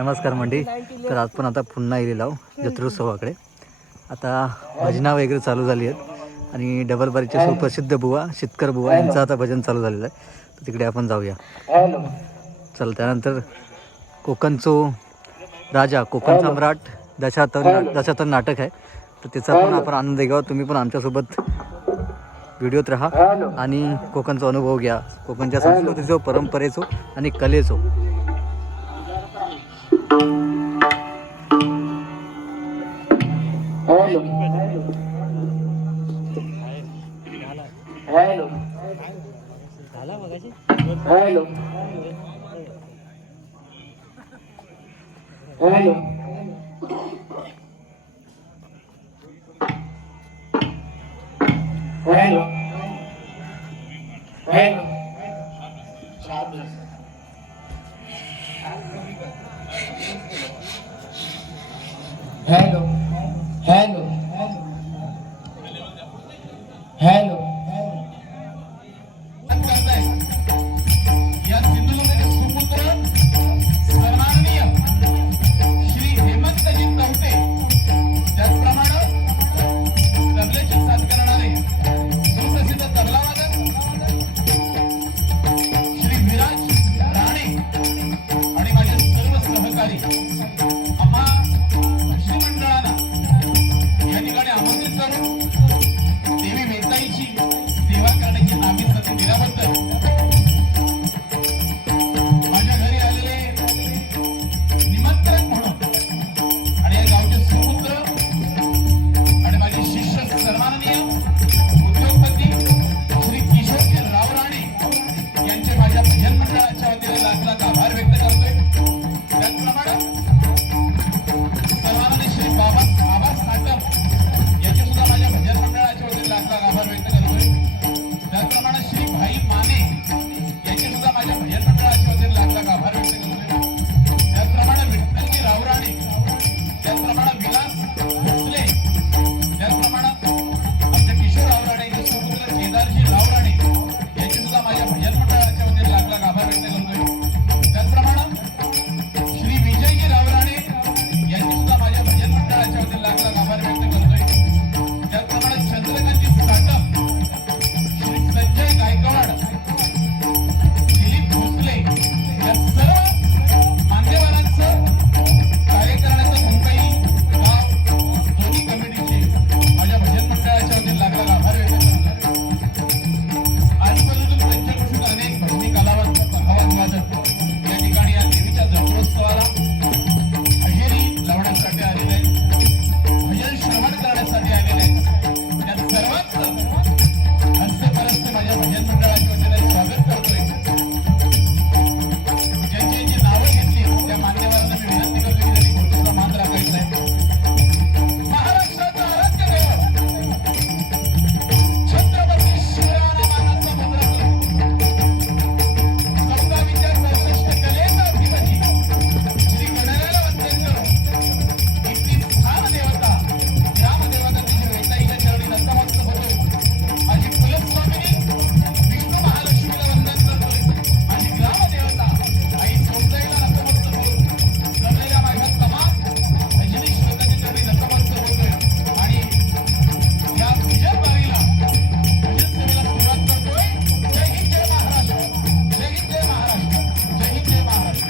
नमस्कार मंडळी. तर आज पण आता पुन्हा इलेलो आहो जत्रोत्सवाकडे. आता भजना वगैरे चालू झाली आहेत आणि डबलबारीचे सुप्रसिद्ध बुवा शेतकर बुवा यांचं आता भजन चालू झालेलं आहे. तर तिकडे आपण जाऊया. चल, त्यानंतर कोकणचो राजा कोकण सम्राट दशावतार नाटक आहे, तर त्याचा पण आपण आनंद घ्यावा. तुम्ही पण आमच्यासोबत व्हिडिओत राहा आणि कोकणचा अनुभव घ्या, कोकणच्या संस्कृतीचो, परंपरेचो आणि कलेचो. Hello hello hello hello hello hello hello hello hello या सिंधुदुर्गाचे सुपुत्र सन्माननीय श्री हेमंतजी कवटे, त्याचप्रमाणे तबल्याची साथ करणारे सुप्रसिद्ध तबलावादक श्री विराज राणे आणि माझे सर्व सहकारी आम्हा भजनी मंडळाला या ठिकाणी आमंत्रित करून देवी वेताईची सेवा करण्याची नामी संधी दिल्याबद्दल माझ्या घरी आलेले निमंत्रण म्हणून आणि या गावचे सुपुत्र आणि माझे शिष्य सन्माननीय उद्योगपती श्री किशोरजी राव राणे यांचे माझ्या भजन मंडळाच्या वतीने लाख लाख आभार व्यक्त करतोय. त्याचप्रमाणे सन्माननीय श्री आबा साटम यांचे सुद्धा माझ्या भजन मंडळाच्या वतीने लाख लाख आभार व्यक्त करतोय. त्याचप्रमाणे श्री भाई माने यांचे सुद्धा माझ्या भजन मंडळाच्या वतीने लाख लाख आभार व्यक्त करतोय. त्याचप्रमाणे विठ्ठलजी रावराणे, त्याचप्रमाणे विलास भोसले, त्याचप्रमाणे आमचे किशोर रावराणे यांचे सुपुत्र केदारजी रावराणे यांचे सुद्धा माझ्या भजन मंडळाच्या वतीने लाख लाख आभार व्यक्त करतोय. त्याचप्रमाणे श्री विजयजी रावराणे यांचे सुद्धा माझ्या भजन मंडळाच्या वतीने लाख लाख आभार व्यक्त करतोय. त्याचप्रमाणे चंद्रकांतजी साटम, श्री संजय गायकवाड, दिलीप भोसले या सर्व मान्यवरांचं कार्य करण्याचं मुंबई गाव दोन्ही कमिटीचे माझ्या भजन मंडळाच्या वतीने लाख लाख आभार व्यक्त करतोय. आजूबाजूतून पंचक्रोशीत अनेक भजनी वादक या ठिकाणी या देवीच्या जत्रोत्सवाला हजेरी लावण्यासाठी आलेले आहेत, भजन श्रवण करण्यासाठी आलेले आहेत. या सर्वांचं हस्ते परस्ते माझ्या भजन मंडळाच्या वतीने स्वागत करतोय. ज्यांची नावं घेतली त्या मान्यवरांना मी विनंती करतो की त्यांनी खुर्चीचा मान राखायचा आहे. महाराष्ट्राचा आराध्य दैवत छत्रपती शिवरामानाचा मुद्रा चौदा विद्या 64 कलेचा अधिपती श्री गणरायाला वंदन करून इथली स्थान देवता ग्रामदेवता श्री वेताईच्या चरणी नतमस्तक होतो. माझी कुलस्वामिनी विष्णू महालक्ष्मीला वंदन करतोय. माझी ग्रामदेवता आई सोमदाईला नतमस्तक होतो. जमलेल्या माझ्या तमाम भजनी श्रोत्यांच्या चरणी नतमस्तक होतोय आणि या भजन बारीला भजन सेवेला सुरुवात करतोय. जय हिंद, जय महाराष्ट्र. जय हिंद, जय महाराष्ट्र. जय हिंद, जय महाराष्ट्र.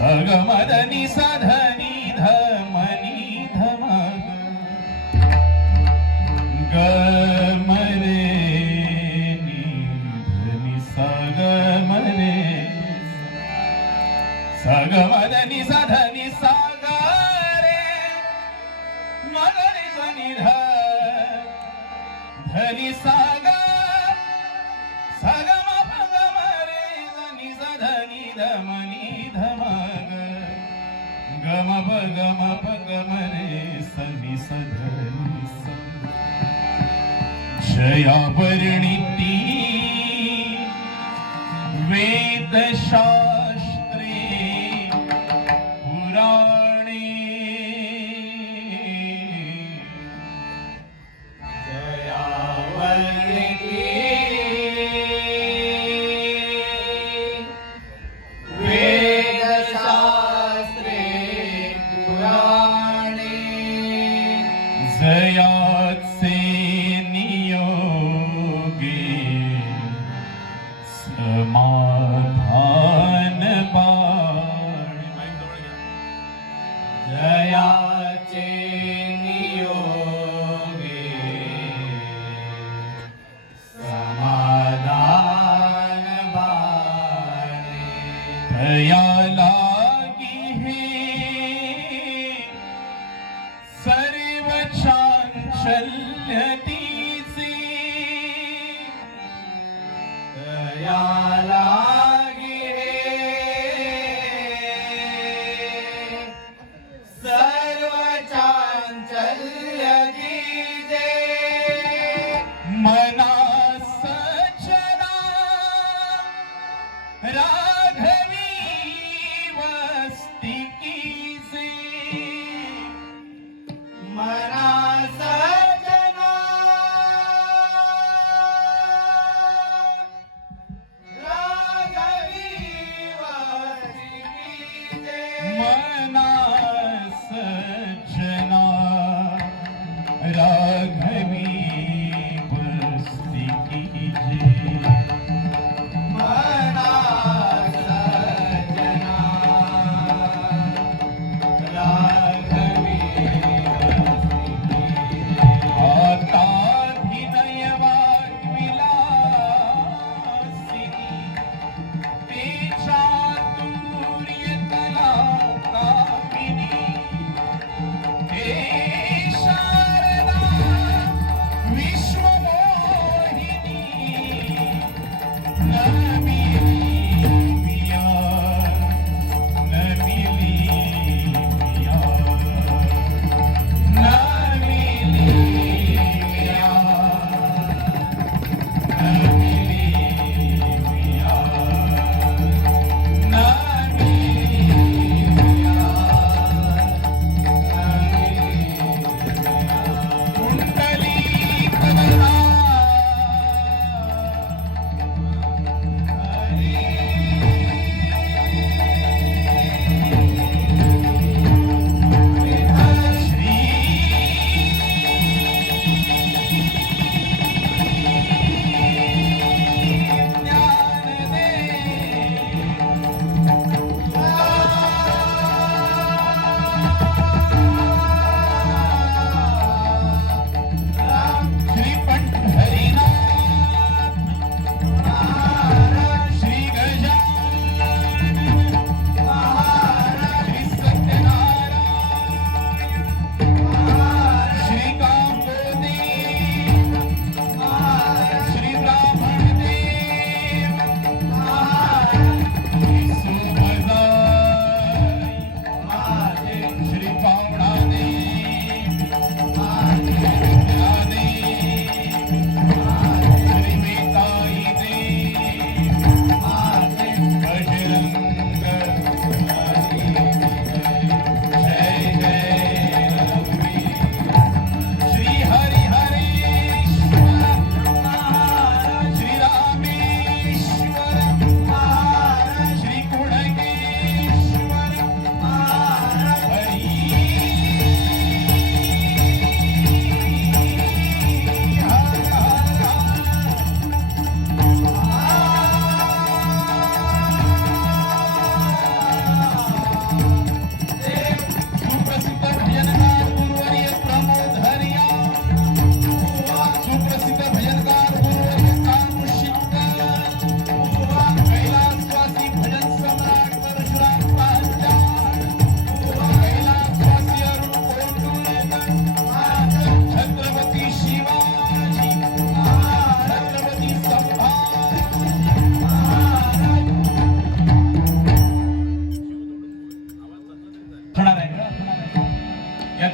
सगमदनी साधनी धमनी धमग गमरे निधनी सागमरे सगमदनी साधनी सागरे मगरे धनी धनी साग सगम पगमरे धनी गम पगम रे सनि सधनि स जया वर्णिती वेद शास्त्रे पुराणे जया वर्णिती वेदशास्त्रे पुराणे जयाचे नियोगे समाधान बाणे जयाचे नियोगे समाधान बाणे तया लागी हे सर्व चांचल्य तिचे तया लागी हे सर्व चांचल्य तिचे मना सचरा राघवी वस्ती कीजे मना सजना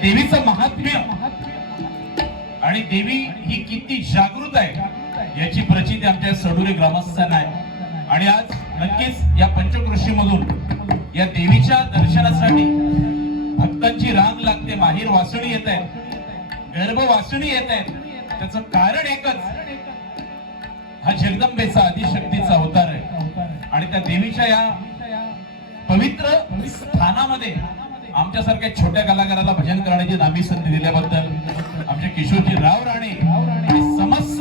देवीचं महात्म्य आणि देवी ही किती जागृत आहे याची प्रचिती आमच्या सडुरे ग्रामस्थांना आहे. आणि आज नक्कीच या पंचकृषीमधून या देवीच्या दर्शनासाठी भक्तांची रांग लागते. माहीर वासणी येत आहेत, गर्भ वासणी येत आहेत. त्याचं कारण एकच, हा जगदंबेचा आदिशक्तीचा अवतार आहे. आणि त्या देवीच्या या पवित्र स्थानामध्ये आमच्यासारख्या छोट्या कलाकाराला भजन करण्याची नामी संधी दिल्याबद्दल आमचे किशोरजी राव राणे आणि समस्त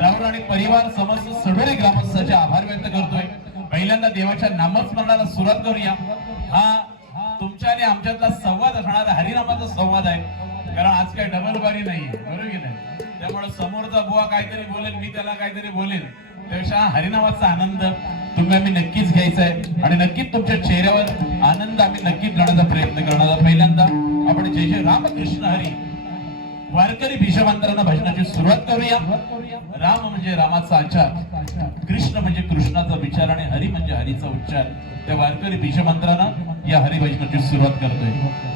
राव राणे परिवार, समस्त सडोरे ग्रामस्थांचे आभार व्यक्त करतोय. पहिल्यांदा देवाच्या नामस्मरणाला सुरुवात करूया. हा तुमच्या आणि आमच्यातला संवाद असणारा हरिनामाचा संवाद आहे. कारण आज काय डबलबारी नाहीये, बरोबर की नाही? त्यामुळे समोरचा बुवा काहीतरी बोलेल, मी त्याला काहीतरी बोलेल, त्यापेक्षा हरिनामाचा आनंद तुम्ही आम्ही नक्कीच घ्यायचा आहे. आणि नक्कीच तुमच्या चेहऱ्यावर आनंद आम्ही नक्कीच घेण्याचा प्रयत्न करणार आहोत. पहिल्यांदा आपण जय जय रामकृष्ण हरी वारकरी भिषमंत्रांना भजनाची सुरुवात करूया. राम म्हणजे रामाचा आचार, कृष्ण म्हणजे कृष्णाचा विचार आणि हरी म्हणजे हरीचा उच्चार. त्या वारकरी भिषमंत्रांना या हरिभजनाची सुरुवात करतोय.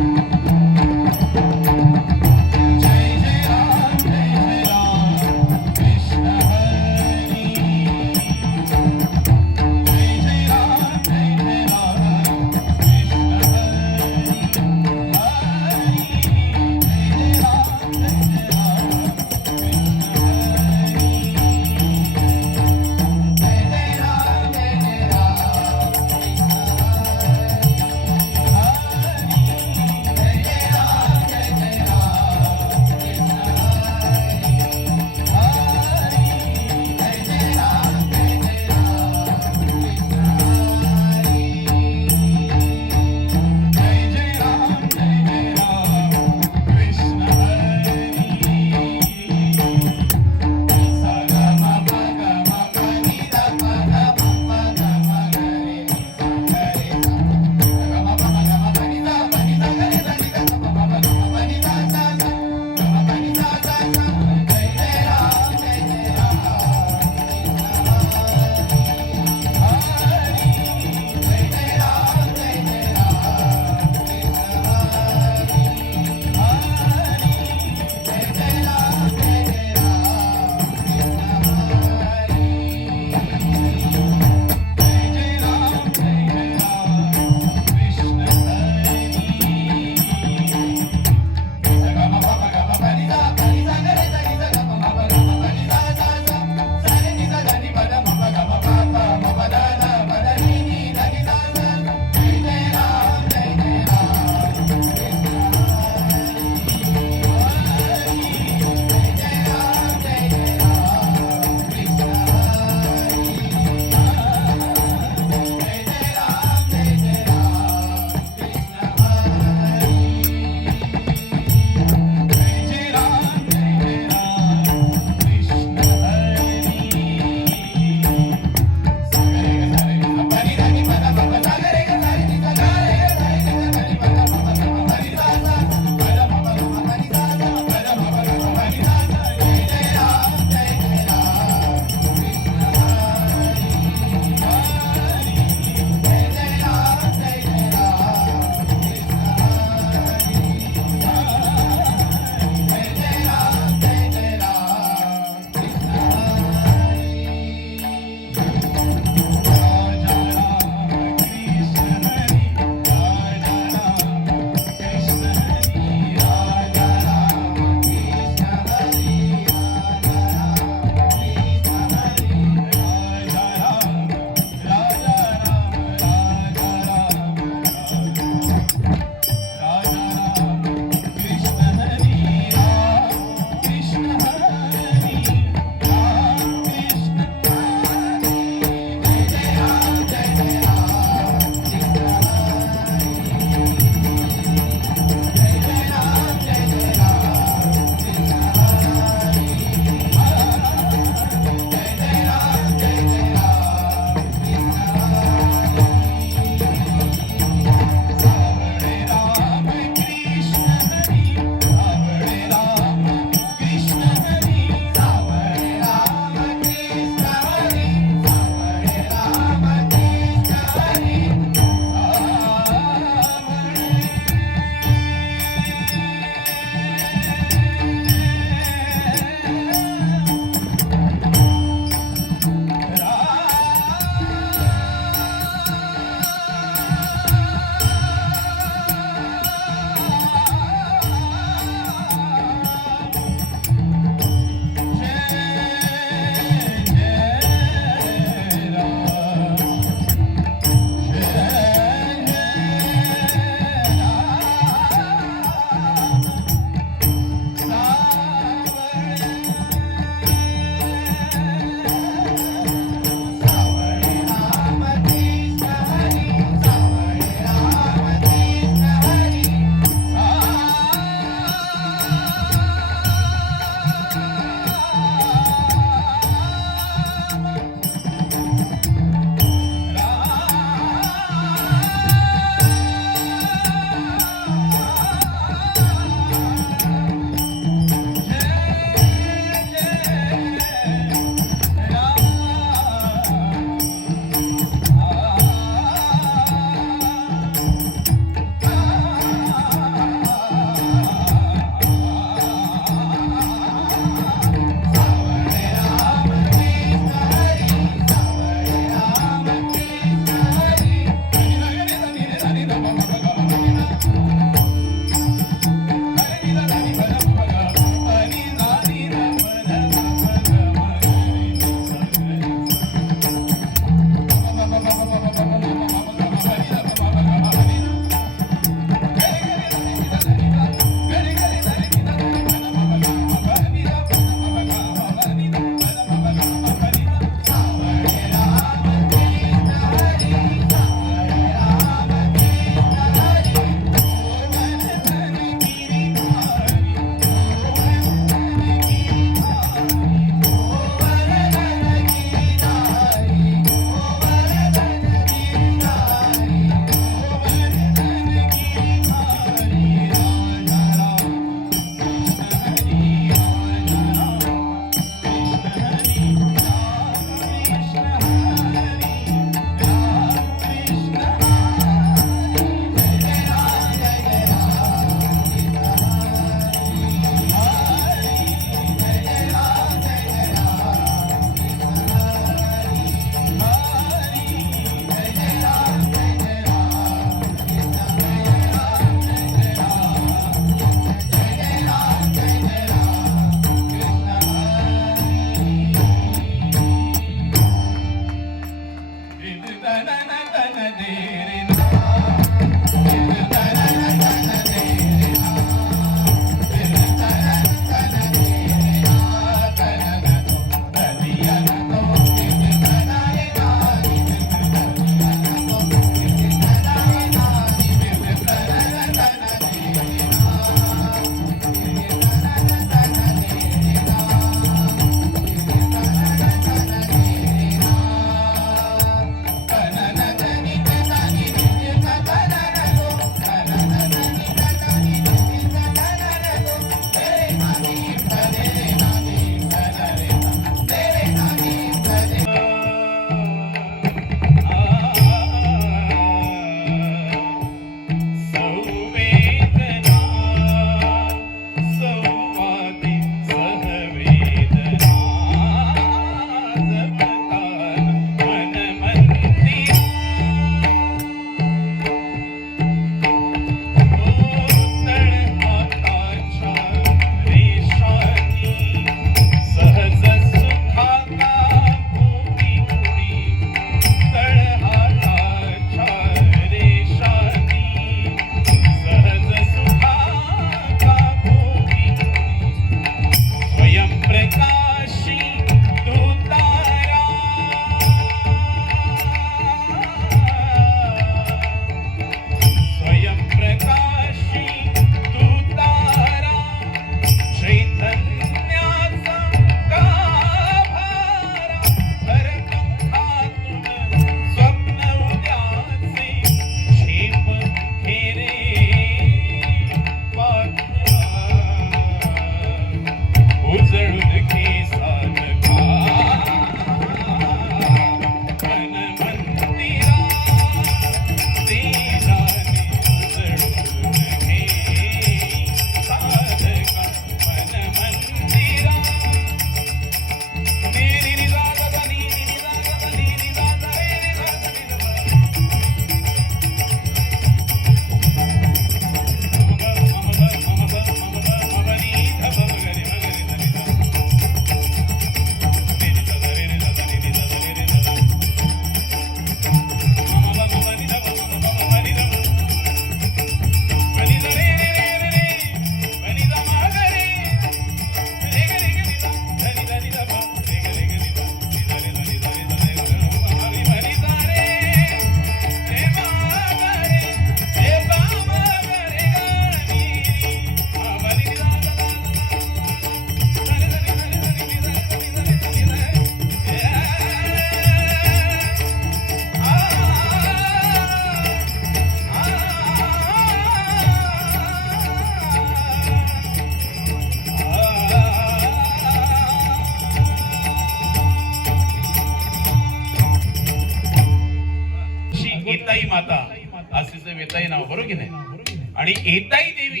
येताई देवी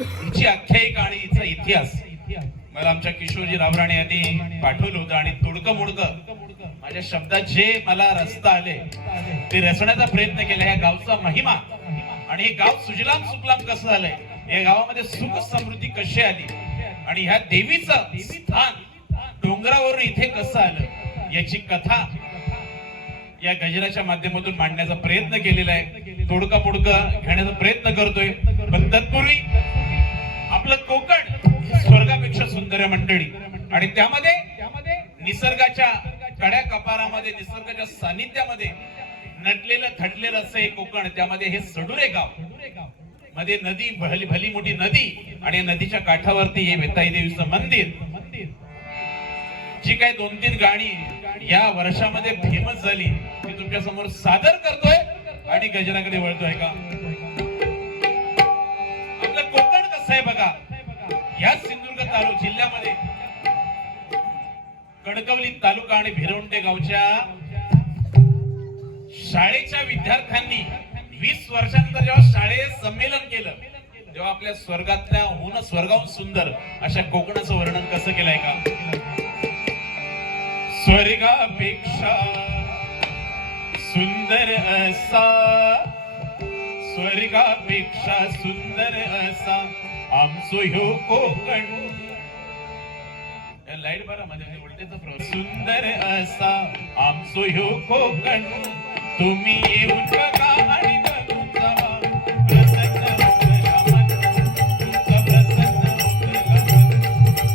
हिची आख्यायिका आणि हिचा इतिहास मला आमच्या किशोरजी रावराणे यांनी पाठवलं होतं आणि तोडकं मोडकं माझ्या शब्दात जे मला रस्ता आले ते रचण्याचा प्रयत्न केला. या गावचा महिमा आणि हे गाव सुजलाम सुफलाम कसं झालंय, या गावामध्ये सुख समृद्धी कशी आली आणि ह्या देवीचं स्थान डोंगरावरून इथे कसं आलं याची कथा या गजराच्या माध्यमातून मांडण्याचा प्रयत्न केलेला आहे. तोडका मोडका घेण्याचा प्रयत्न करतोय, पण तत्पूर्वी आपलं कोकण स्वर्गापेक्षा सुंदर मंडळी आणि त्यामध्ये निसर्गाच्या कड्या कपारामध्ये निसर्गाच्या सानिध्यामध्ये नटलेलं थटलेलं असं हे कोकण. त्यामध्ये हे सडुरे गाव मध्ये नदी भली मोठी नदी आणि नदीच्या काठावरती हे वेताई देवीचं मंदिर. जी काही 2-3 गाणी या वर्षामध्ये फेमस झाली ती तुमच्या समोर सादर करतोय आणि गजराकडे वळतोय. का आपलं कोकण कसं आहे बघा. या सिंधुदुर्ग जिल्ह्यामध्ये कणकवली तालुका आणि भिरवंडे गावच्या शाळेच्या विद्यार्थ्यांनी 20 वर्षानंतर जेव्हा शाळेत संमेलन केलं तेव्हा आपल्या स्वर्गातल्या होणं स्वर्गाहून सुंदर अशा कोकणाचं वर्णन कसं केलंय का. स्वर्गापेक्षा सुंदर असा, स्वर्गापेक्षा सुंदर असा आमचो ह्यो कोकण. लाईट बरा मध्ये उलटेचा सुंदर असा आमचो ह्यो कोकण. तुम्ही येऊन बघा आणि बघून जावा, प्रसन्न होईल मन, तुमचं प्रसन्न होईल मन.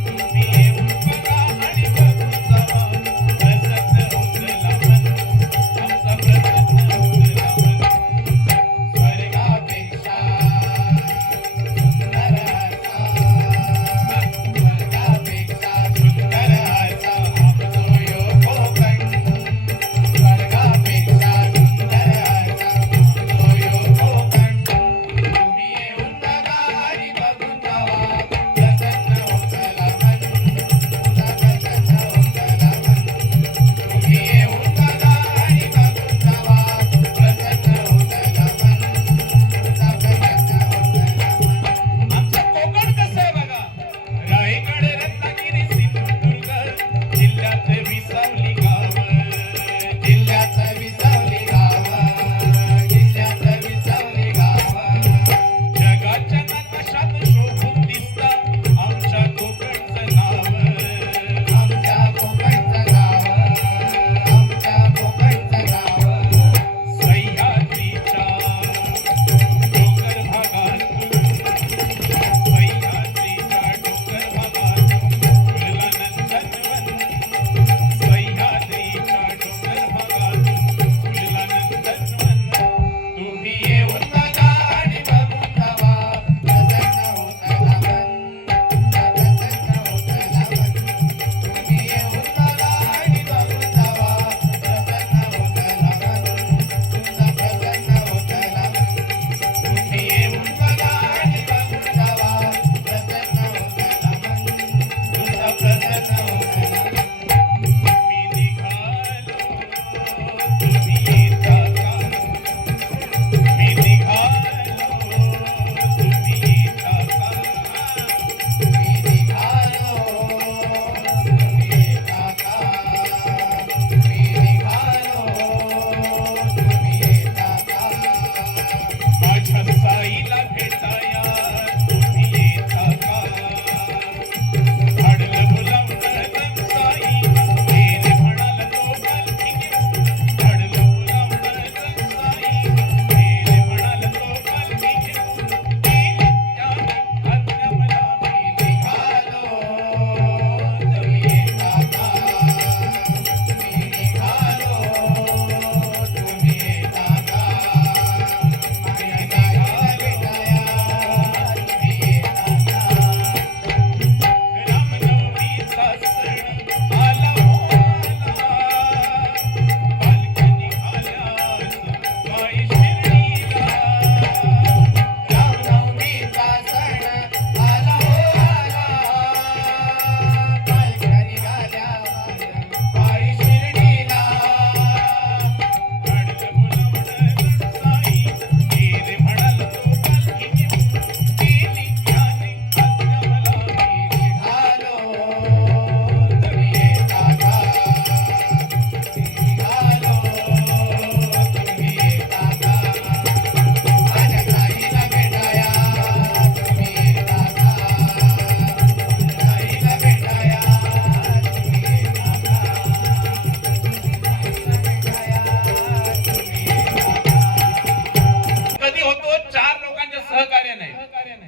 तुम्ही येऊन बघा आणि बघून जावा, प्रसन्न होईल मन, तुमचं प्रसन्न होईल मन. स्वर्गापेक्षा सुंदर असा, स्वर्गापेक्षा सुंदर असा आमचो ह्यो कोकण. स्वर्गापेक्षा सुंदर असा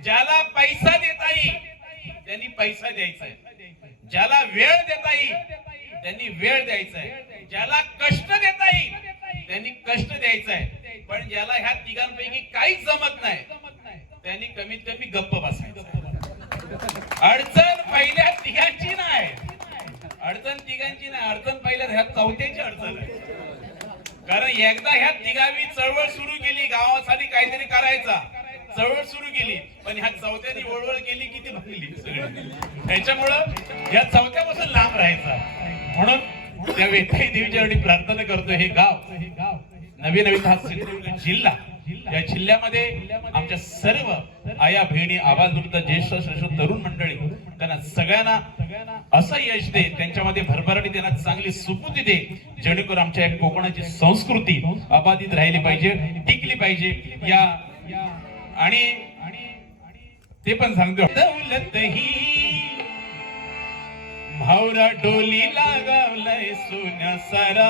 ज्याला पैसा देता येईल त्यांनी पैसा द्यायचा आहे, ज्याला वेळ देता येईल त्यांनी वेळ द्यायचा आहे, ज्याला कष्ट देता येईल त्यांनी कष्ट द्यायचं आहे, पण ज्याला ह्या तिघांपैकी काहीच जमत नाही त्यांनी कमीत कमी गप्प बसायचं. अडचण पहिल्या तिघांची नाही, अडचण तिघांची नाही, अडचण पहिल्या ह्या चौथ्याची अडचण आहे. कारण एकदा ह्या तिघांनी चळवळ सुरू केली, गावासाठी काहीतरी करायचा, चळवळ सुरू केली, पण ह्या चौथ्यानी वळवळ केली की ती भरली सगळी. त्याच्यामुळं या चौथ्यापासून लांब राहायचा. म्हणून त्या वेताई देवीच्या वेळी प्रार्थना करतो. हे गाव नवीन नवीन हा सिंधुदुर्ग जिल्हा, या जिल्ह्यामध्ये आमच्या सर्व आया बहिणी, आबालवृद्ध, ज्येष्ठ श्रेष्ठ तरुण मंडळी, त्यांना सगळ्यांना असं यश दे, त्यांच्यामध्ये भरभराटी त्यांना चांगली सुपूर्ती दे, जेणेकरून आमच्या या कोकणाची संस्कृती अबाधित राहिली पाहिजे, टिकली पाहिजे. या आणि ते पण सांगतो दौलत ही भावरा डोलीला गावलाय सोन्या सारा,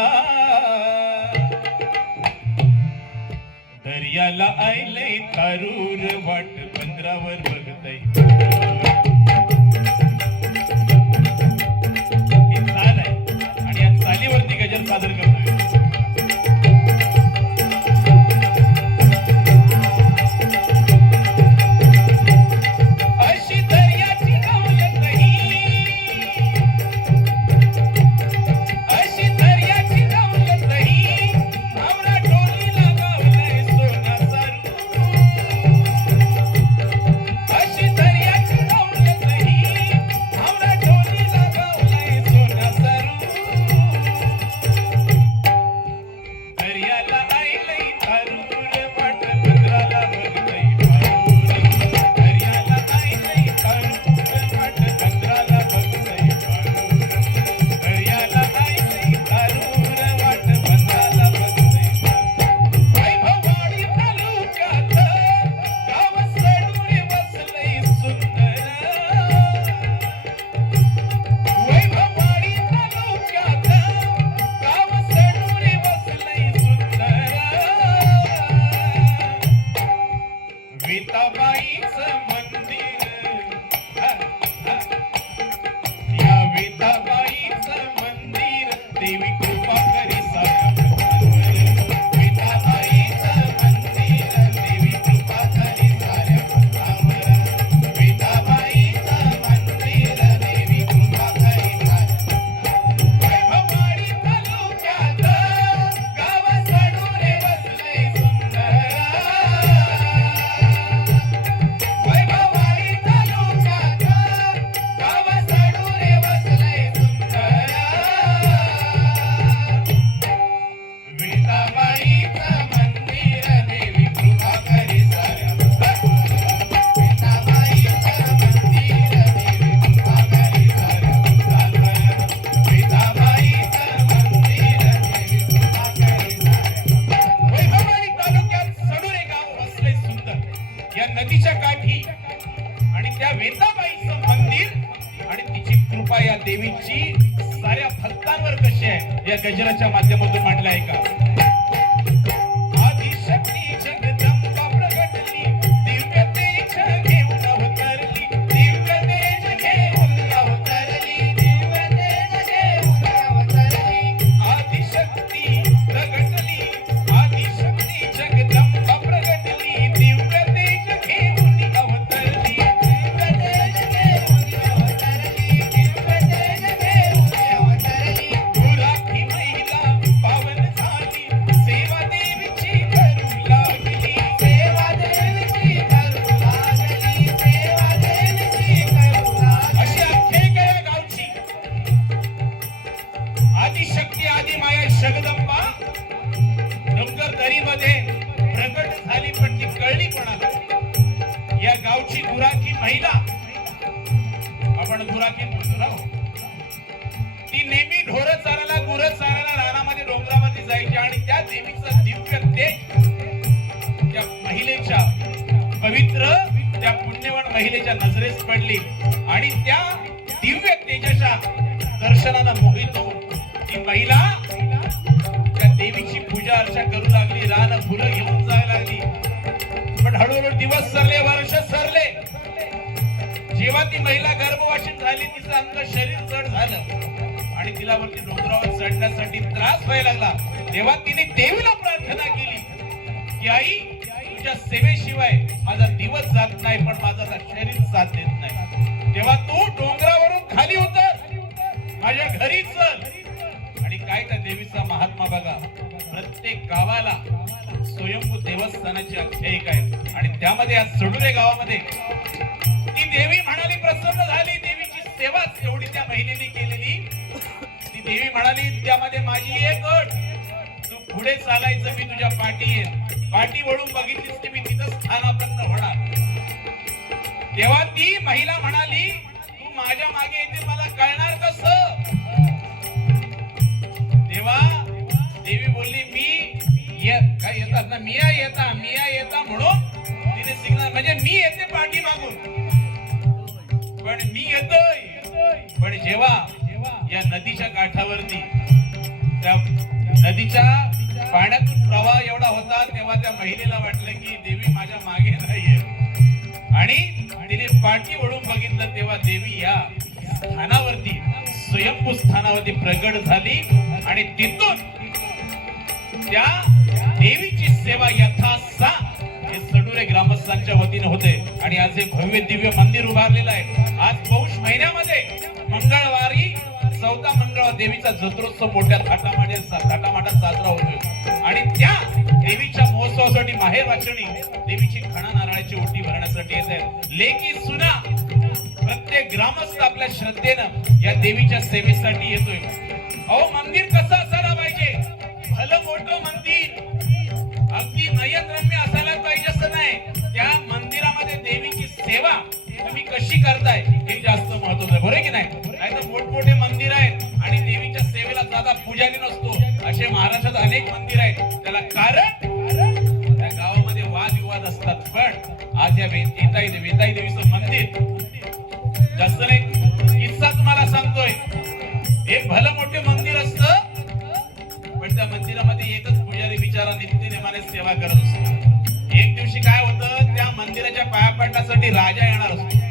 दर्याला आयलंय तारूर वाट बंदरावर बघताय. ही चाल आहे आणि या चालीवरती गजल सादर करतोय. अशी दर्याची दौलत ही, अशी दर्याची दौलत ही, भावरा डोलीला गावलाय सोना सारू. अशी दर्याची दौलत ही, भावरा डोलीला गावलाय सोना सारू. दर्याला आयलंय तारूर वाट बंदराला बघतय पारूर. दर्याला आयलंय तारूर वाट बंदराला बघतय पारूर. दर्याला आयलंय तारूर वाट बंदराला बघतय पारूर. वैभववाडी तालुक्यात गाव सडूरे बसलंय सुंदर. वैभववाडी तालुक्यात गाव सडूरे बसलंय सुंदर. विठाबाईचं मंदिर, या विठाबाईचं मंदिर, देवी कृपा करी साऱ्या भक्तांवर. विठाबाईचं मंदिर, देवी कृपा करी साऱ्या भक्तांवर. विठाबाईचं मंदिर, देवी कृपा करी साऱ्या. वैभववाडी तालुक्यात गाव सडूरे बसलंय सुंदर. वैभववाडी तालुक्यात गाव सडूरे बसलंय सुंदर. विठाबाईचं मंदिर, देवी कृपा करी साऱ्या भक्तांवर. विठाबाईचं मंदिर, देवी कृपा करी साऱ्या भक्तांवर. विठाबाईचं मंदिर, देवी कृपा करी साऱ्या. वैभववाडी तालुक्यात सडुरे गाव वसले सुंदर. या नदीच्या काठी आणि त्या वेताबाईचं मंदिर आणि तिची कृपा या देवीची साऱ्या भक्तांवर कशी आहे, या गजराच्या माध्यमातून मांडलं आहे का. आदिशक्ती जगदंबा प्रगटली, दिव्य तेज घेऊन अवतरली, दिव्य तेज घेऊन अवतरली, दिव्य तेज घेऊन अवतरली. आदिशक्ती प्रगटली, आदिशक्ती जगदंबा प्रगटली, दिव्य तेज घेऊन अवतरली, दिव्य तेज घेऊन अवतरली, दिव्य तेज घेऊन अवतरली. गुराखी महिला पावन झाली, सेवा देवीची करू लागली, सेवा देवीची करू लागली, सेवा देवीची करू लागली. अशी आख्यायिका या गावची. आदिशक्ती आदी माया जगदंबा डोंगर दरीमध्ये प्रगट झाली, पण ती कळली कोणाला. या गावची गुराखी महिला, आपण गुराखी बोलतो ना, ती नेहमी ढोरं चारायला, गुरं चारायला रानामध्ये डोंगरामध्ये जायची आणि त्या देवीचं दिव्य तेज त्या महिलेच्या पवित्र, त्या पुण्यवान महिलेच्या नजरेस पडली आणि त्या दिव्य तेजाच्या दर्शनाला मोहित होऊन ती महिला त्या देवीची पूजा अर्चा करू लागली, रान फुलं घेऊन जायला लागली. पण हळूहळू दिवस सरले, वर्ष सरले, जेव्हा ती महिला गर्भवाशीन झाली, तिचं अंग शरीर जड झालं आणि तिला वरती डोंगरावर चढण्यासाठी त्रास व्हायला लागला, तेव्हा तिने देवीला प्रार्थना केली की आई, तुझ्या सेवेशिवाय माझा दिवस जात नाही, पण माझा शरीर साथ देत नाही. तेव्हा तू डोंगरावरून खाली उतर, माझ्या घरी चल. आणि काय त्या देवीचा महात्मा बघा, प्रत्येक गावाला स्वयंभू देवस्थानाची आख्यायिका आहे आणि त्यामध्ये आज सडुरे गावामध्ये ती देवी म्हणाली, प्रसन्न झाली, देवीची सेवाच एवढी त्या महिलेने केलेली. ती देवी म्हणाली, त्यामध्ये माझी एक अट, तू पुढे चालायचं, मी तुझ्या पाठी येईन. पाठी वळून बघितलीस की मी तिथं स्थानापन्न होणार. तेव्हा ती महिला म्हणाली, तू माझ्या मागे येते, मला कळणार कसं? तेव्हा देवी बोलली, काय येतात ना, मिया येता म्हणून तिने सिग्नल, म्हणजे मी येते पाठी मागून, पण मी येतोय. पण जेव्हा या नदीच्या काठावरती त्या नदीच्या पाण्यातून प्रवाह एवढा होता, तेव्हा त्या महिलेला वाटलं की देवी माझ्या मागे नाहीये आणि तिने पाठी वळून बघितलं, तेव्हा देवी या स्थानावरती, स्वयंभू स्थानावरती प्रगट झाली आणि तिथून त्या देवीची सेवा यथासा हे सडुरे ग्रामस्थांच्या वतीने होते. आणि आज हे भव्य दिव्य मंदिर उभारलेलं आहे. आज पौष महिन्यामध्ये मंगळवारी 14 मंगळवार देवीचा जत्रोत्सव मोठ्या थाटामाटात साजरा होतोय आणि त्या देवीच्या महोत्सवासाठी माहेर वाचणी देवीची खणा नारळाची ओटी भरण्यासाठी येत आहेत. लेकी सुना प्रत्येक ग्रामस्थ आपल्या श्रद्धेनं या देवीच्या सेवेसाठी येतोय. अहो, मंदिर कसं असायला पाहिजे? भलं मोठं मंदिर, अगदी नयनरम्य असायला पाहिजे असं नाही. त्या मंदिरामध्ये देवीची सेवा तुम्ही कशी करताय हे जास्त महत्वाचं आहे, बरोबर की नाही? नाहीतर मोठमोठे मंदिर आहेत आणि देवीच्या सेवेला दादा पुजारी नसतो, असे महाराष्ट्रात अनेक मंदिर आहेत. त्याला कारण त्या गावामध्ये वादविवाद असतात. पण आज या वेताई देवीचं मंदिर जास्त नाही. किस्सा तुम्हाला सांगतोय. एक भलं मोठे मंदिर असतं, पण त्या मंदिरामध्ये एकच पुजारी बिचारा नित्यनेमाने सेवा करत असतो. एक दिवशी काय होतं, त्या मंदिराच्या पाया पडण्यासाठी राजा येणार असतो.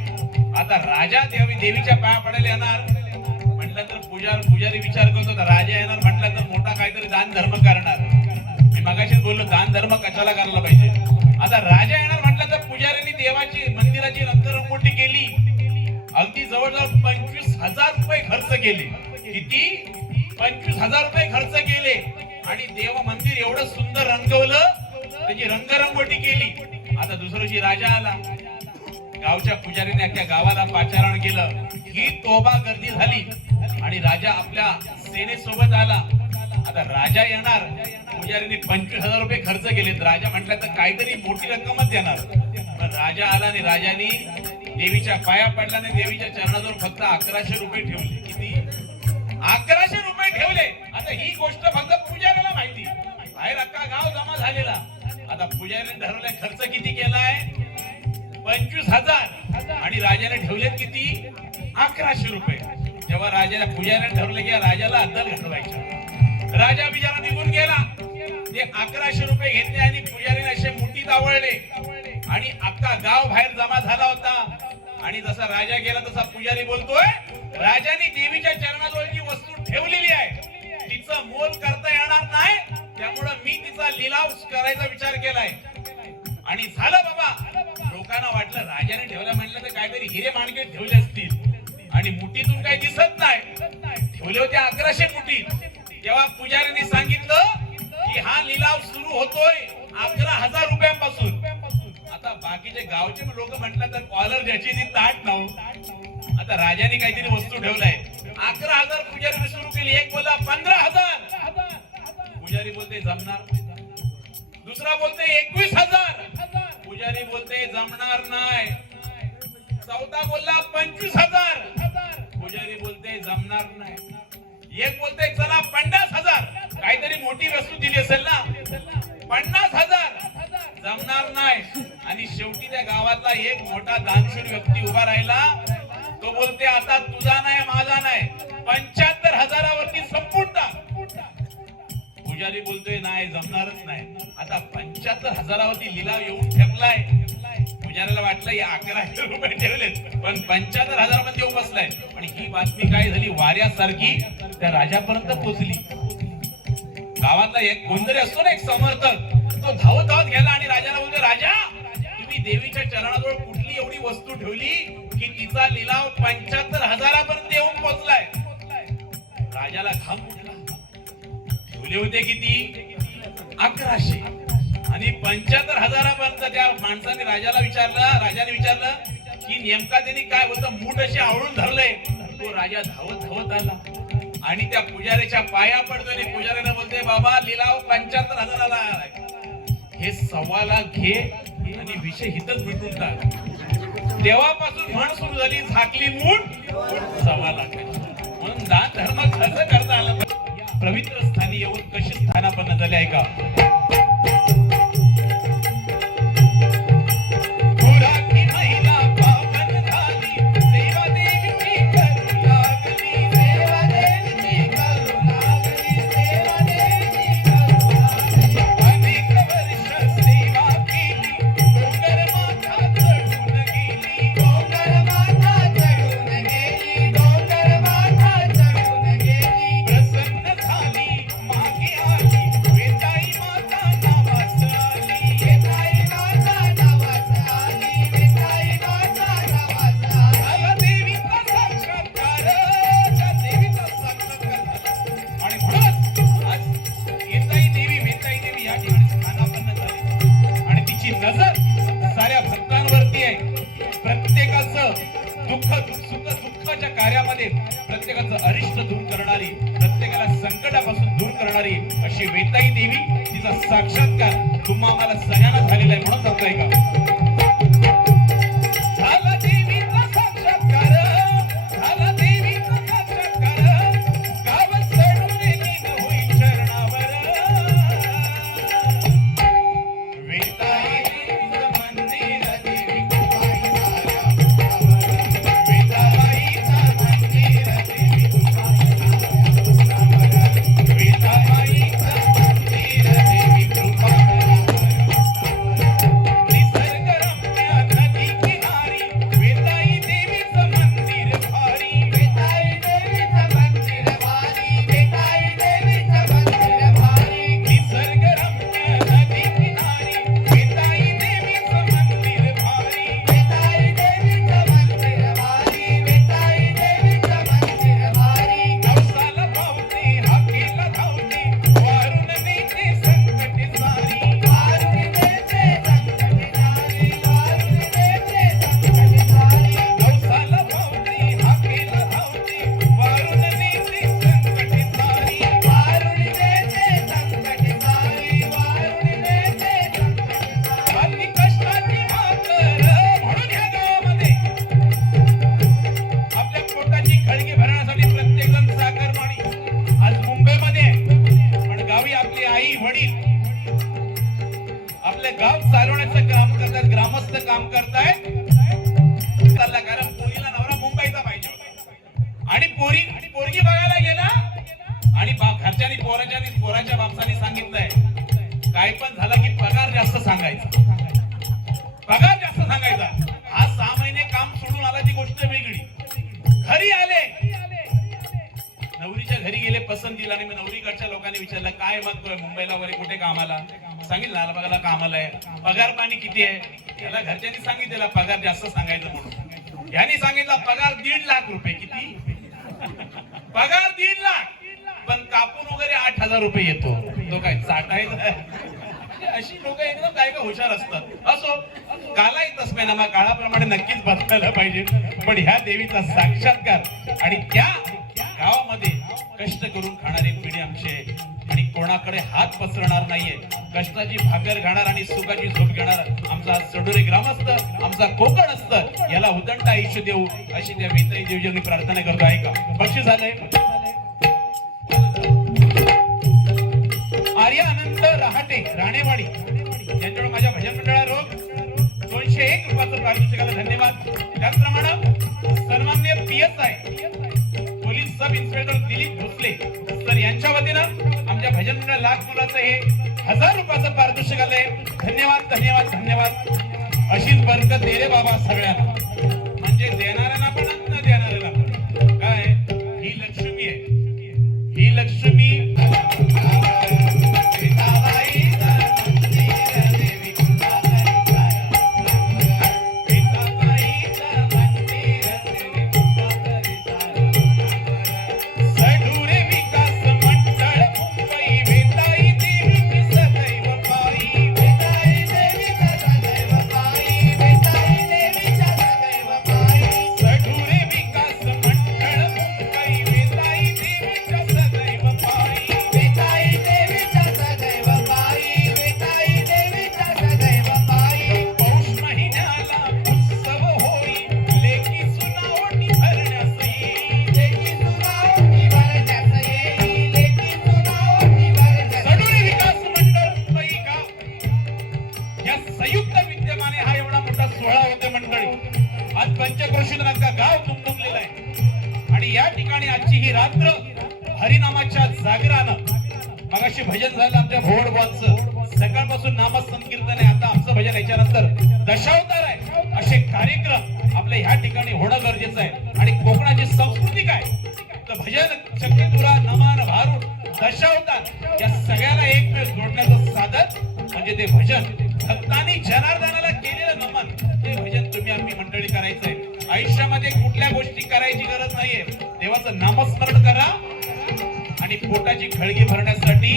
आता राजा देवीच्या पाया पडायला येणार म्हटलं तर पुजारी विचार करतो, राजा येणार म्हटलं तर मोठा काहीतरी दान धर्म करणार. मी मगाशीच बोललो, दान धर्म कशाला करायला पाहिजे. आता राजा येणार म्हटलं तर पुजाऱ्यांनी देवाची मंदिराची रंगरंगोटी केली. अगदी जवळजवळ 25,000 रुपये खर्च केले. किती? 25,000 रुपये खर्च केले आणि देव मंदिर एवढं सुंदर रंगवलं, त्याची रंगरंगोटी केली. आता दुसऱ्या राजा आला, गावच्या पुजारीने अख्ख्या गावाला पाचारण केलं. ही तोबा गर्दी झाली आणि राजा आपल्या सेनेसोबत आला. आता राजा येणार, पुजारीने 25,000 रुपये खर्च केलेत. राजा म्हटलं तर काहीतरी मोठी रक्कमच देणार. पण राजा आला आणि राजाने देवीच्या पाया पडल्याने देवीच्या चरणाजवळ फक्त 1100 रुपये ठेवले. किती? 1100 रुपये ठेवले. आता ही गोष्ट फक्त पुजाऱ्याला माहिती, बाहेर अख्खा गाव जमा झालेला. आता पुजाऱ्याने ठरवलंय खर्च किती केलाय? 25,000 आणि राजाने ठेवलेत किती? 1100 रुपये. जेव्हा राजाला पुजाऱ्याने ठरवलं की राजाला अद्दल घडवायचं, राजा बिचारा निघून गेला. ते 1100 रुपये घेतले आणि पुजारीने असे मुठीत आवळले आणि अख्खा गाव बाहेर जमा झाला होता. आणि जसा राजा गेला तसा पुजारी बोलतोय, राजाने देवीच्या चरणाजवळ जी वस्तू ठेवलेली आहे तिचं मोल करता येणार नाही, त्यामुळे मी तिचा लिलाव करायचा विचार केलाय. आणि झालं बाबा, लोकांना वाटलं राजाने ठेवलं म्हटलं तर काहीतरी हिरे माणके ठेवले असतील आणि मुठीतून काही दिसत नाही. ठेवले होते 1100 मुठीत. तेव्हा पुजाऱ्यांनी सांगितलं की हा लिलाव सुरू होतोय 11,000 रुपयांपासून. आता बाकीचे गावचे लोक म्हटलं तर कॉलर ज्याची ती ताट नाव. आता राजाने काहीतरी वस्तू ठेवलाय, 11,000 पुजारी सुरू केली. एक बोलला 15,000, पुजारी बोलते जमणार. दुसरा बोलते 21,000, पुजारी बोलते जमणार नाही. चौथा बोलला 25,000, पुजारी बोलते जमणार नाही. एक बोलते चला 50,000, काहीतरी मोठी वस्तू दिली असेल ना. 50,000 जमणार नाही. आणि शेवटी त्या गावातला एक मोठा दानशूर व्यक्ती उभा राहिला. तो बोलते आता तुझा नाही माझा नाही, 75,000वरती संपून टाक. पुजारी बोलतोय नाही जमणारच नाही. आता 75,000वरती लिलाव येऊन ठेपलाय. पुजाऱ्याला वाटलं या 11,000 रुपये ठेवलेत पण 75,000 मध्ये येऊन बसलाय. आणि ही बातमी काय झाली वाऱ्यासारखी त्या राजापर्यंत पोहोचली. गावातला एक कोणतरी असतो ना एक समर्थक, तो धावत धावत गेला आणि राजाला बोलतो, राजा तुम्ही देवीच्या चरणाजवळ कुठली एवढी वस्तू ठेवली की तिचा लिलाव 75,000 पर्यंत येऊन पोहोचलाय. राजाला घाम फुटला. ठेवले होते किती 1100 आणि 75,000 पर्यंत त्या माणसाने राजाने विचारलं की नेमका त्यांनी काय होतं मूठ अशी आवळून धरलंय. तो राजा धावत धावत आला आणि त्या पुजाऱ्याच्या पाया पडतो आणि पुजाऱ्याला बोलते, बाबा लिलाव 75,000 आहे, हे 1.25 लाख घे आणि विषय हितच मिटून टाक. तेव्हापासून म्हण सुरू झाली, झाकली मूठ 1.25 लाखाची. म्हणून दान धर्म खर्च करता आला. पवित्र स्थानी येऊन कशी स्थानापन्न झाले आहे का. दुःखाच्या कार्यामध्ये प्रत्येकाचं अरिष्ट दूर करणारी, प्रत्येकाला संकटापासून दूर करणारी अशी वेताई देवी, तिचा साक्षात्कार तुम्हा आम्हाला सगळ्यांना झालेला आहे. म्हणून सांगताय का झाला देवीचा साक्षात्कार, झाला देवीचा साक्षात्कार, गाव सडून लीन होई चरणावर. वेताई देवीचं मंदिर देवी गाव चालवण्याचं काम करतात, ग्रामस्थ काम करतायत. कारण पोरीला नवरा मुंबईचा पाहिजे होता आणि पोरगी बघायला गेला आणि घरच्यांनी पोराच्या बापसाने सांगितलंय काय पण झालं की पगार जास्त सांगायचा, पगार जास्त सांगायचा. आज 6 महिने काम सोडून आला ती गोष्ट वेगळी. घरी आले, नवरीच्या घरी गेले पसंतीला आणि नवरीकडच्या लोकांनी विचारलं काय मागतोय मुंबईला वगैरे कुठे कामाला. सांगितलं लालबागला कामाला आहे. पगार पाणी किती आहे. त्याला घरच्यांनी सांगितलेला पगार जास्त सांगायचं म्हणून. यांनी सांगितला पगार 1.5 लाख रुपये. किती पगार 1.5 लाख, पण कापून वगैरे 8,000 रुपये येतो. तो काय चाटायचा. अशी लोक एकदम काय का हुशार असतात. असो, कालाही तस्मेनामा, काळाप्रमाणे नक्कीच बदलायला पाहिजे. पण ह्या देवीचा साक्षात्कार आणि त्या गावामध्ये कष्ट करून खाणारी पिढी आमचे आणि कोणाकडे हात पसरणार नाहीये. कष्टाची भाकर खाणार आणि सुखाची झोप घेणार आमचा सडोरे ग्रामस्थ, आमचा कोकण असतं. याला उदंड आयुष्य देऊ अशी त्या वेताई देवीची प्रार्थना करतो. आहे का बक्षीस झालंय. आर्य अनंत रहाटे राणेवाडी यांच्याकडून माझ्या भजन मंडळा रोग 201 रुपयाचं पारितोषिकाला धन्यवाद. त्याचप्रमाणे सन्माननीय PSI police sub inspector Dilip Bhosale sir यांच्या वतीनं आमच्या भजन मंडळ लाख मुलाचं हे 1000 रुपयाचं पारितोषिक आलंय. धन्यवाद धन्यवाद धन्यवाद. अशीच बरकत बाबा सगळ्यांना, म्हणजे देणाऱ्याला पण आणि न देणाऱ्याला पण. काय ही लक्ष्मी आहे, ही लक्ष्मी संयुक्त विद्यमाने हा एवढा मोठा सोहळा होते मंडळी. आज पंचक्रोशीतून अख्खा गाव दुमदुमलेला आहे आणि या ठिकाणी आजची ही रात्र हरिनामाच्या जागरानं. मगाशी भजन झालं आमच्या भोवडबांचं, सकाळपासून नाम संकीर्तन आहे. आता आमचं भजन याच्यानंतर दशावतार आहे. असे कार्यक्रम आपल्या ह्या ठिकाणी होणं गरजेचं आहे. आणि कोकणाची संस्कृती काय तर भजन, चक्रीतुरा, नमन, भारूड, दशावतार या सगळ्याला एकमेव जोडण्याचं साधन म्हणजे ते भजन. भक्तांनी जनार्दनाला केलेलं नमन ते भजन तुम्ही आम्ही मंडळी करायचंय. आयुष्यामध्ये कुठल्या गोष्टी करायची गरज नाहीये, देवाचं नामस्मरण करा आणि पोटाची खळगी भरण्यासाठी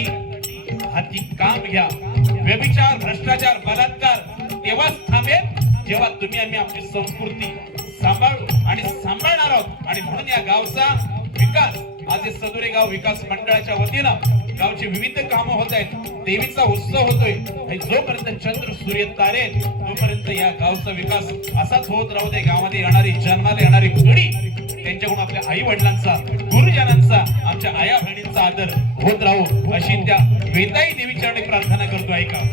हाती काम घ्या. व्यभिचार, भ्रष्टाचार, बलात्कार तेव्हाच थांबेल जेव्हा तुम्ही आम्ही आपली संस्कृती सांभाळू आणि सांभाळणार आहोत. आणि म्हणून या गावचा विकास आज हे सदुरे गाव विकास मंडळाच्या वतीनं गावची विविध कामं होत आहेत. देवीचा उत्सव होतोय. जोपर्यंत चंद्र सूर्य तारे तोपर्यंत या गावचा विकास असाच होत राहू दे. गावामध्ये येणारी जन्माला येणारी पिढी त्यांच्याकडून आपल्या आई वडिलांचा, गुरुजनांचा, आमच्या आया बहिणींचा आदर होत राहू अशी त्या वेताई देवीच्या प्रार्थना करतो. ऐका.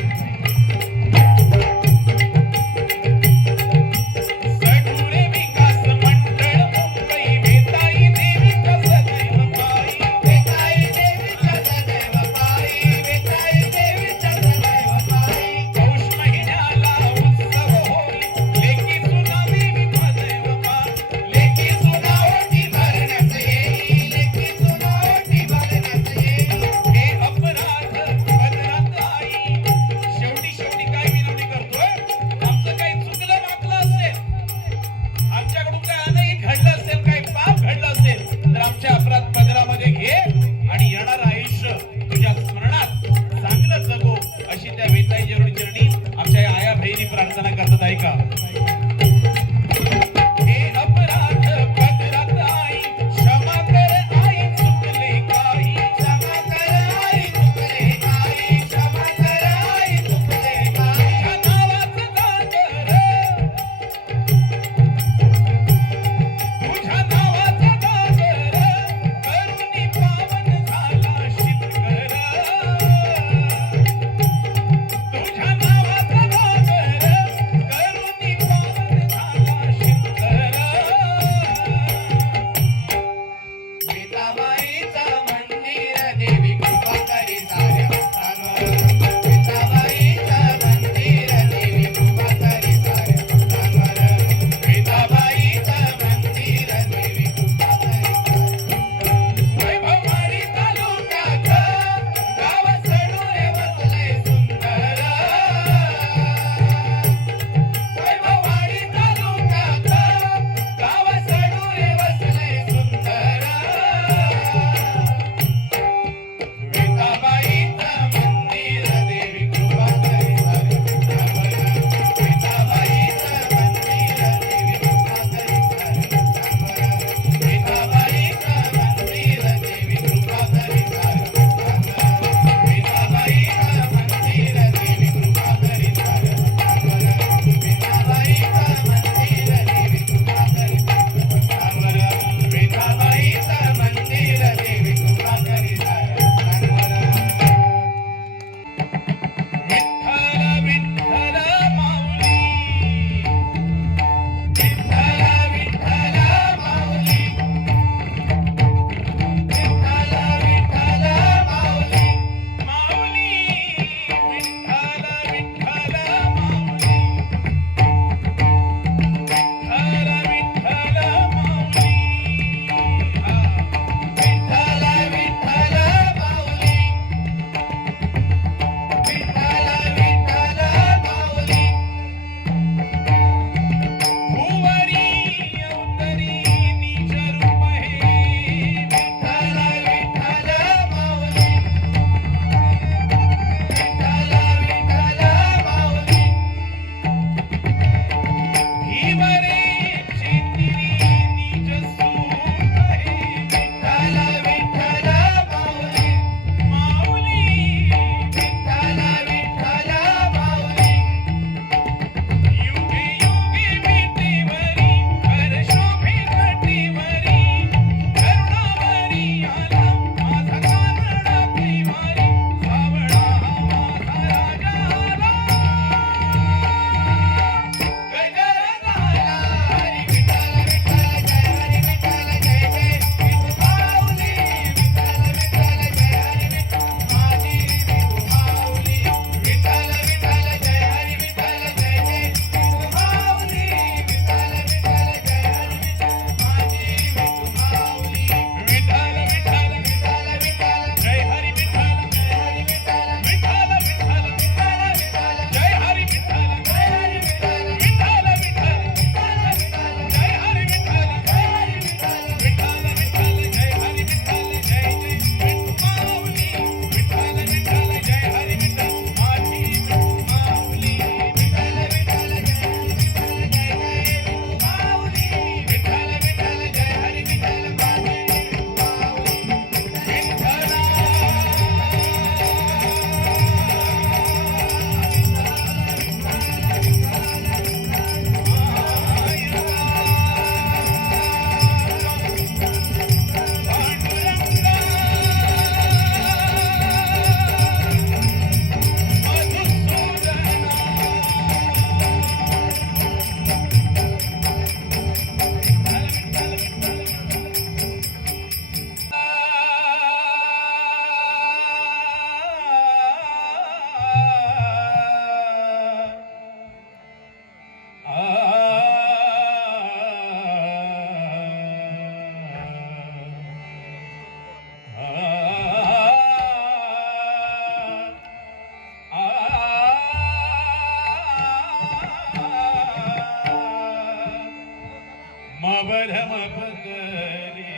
मबधम पगरे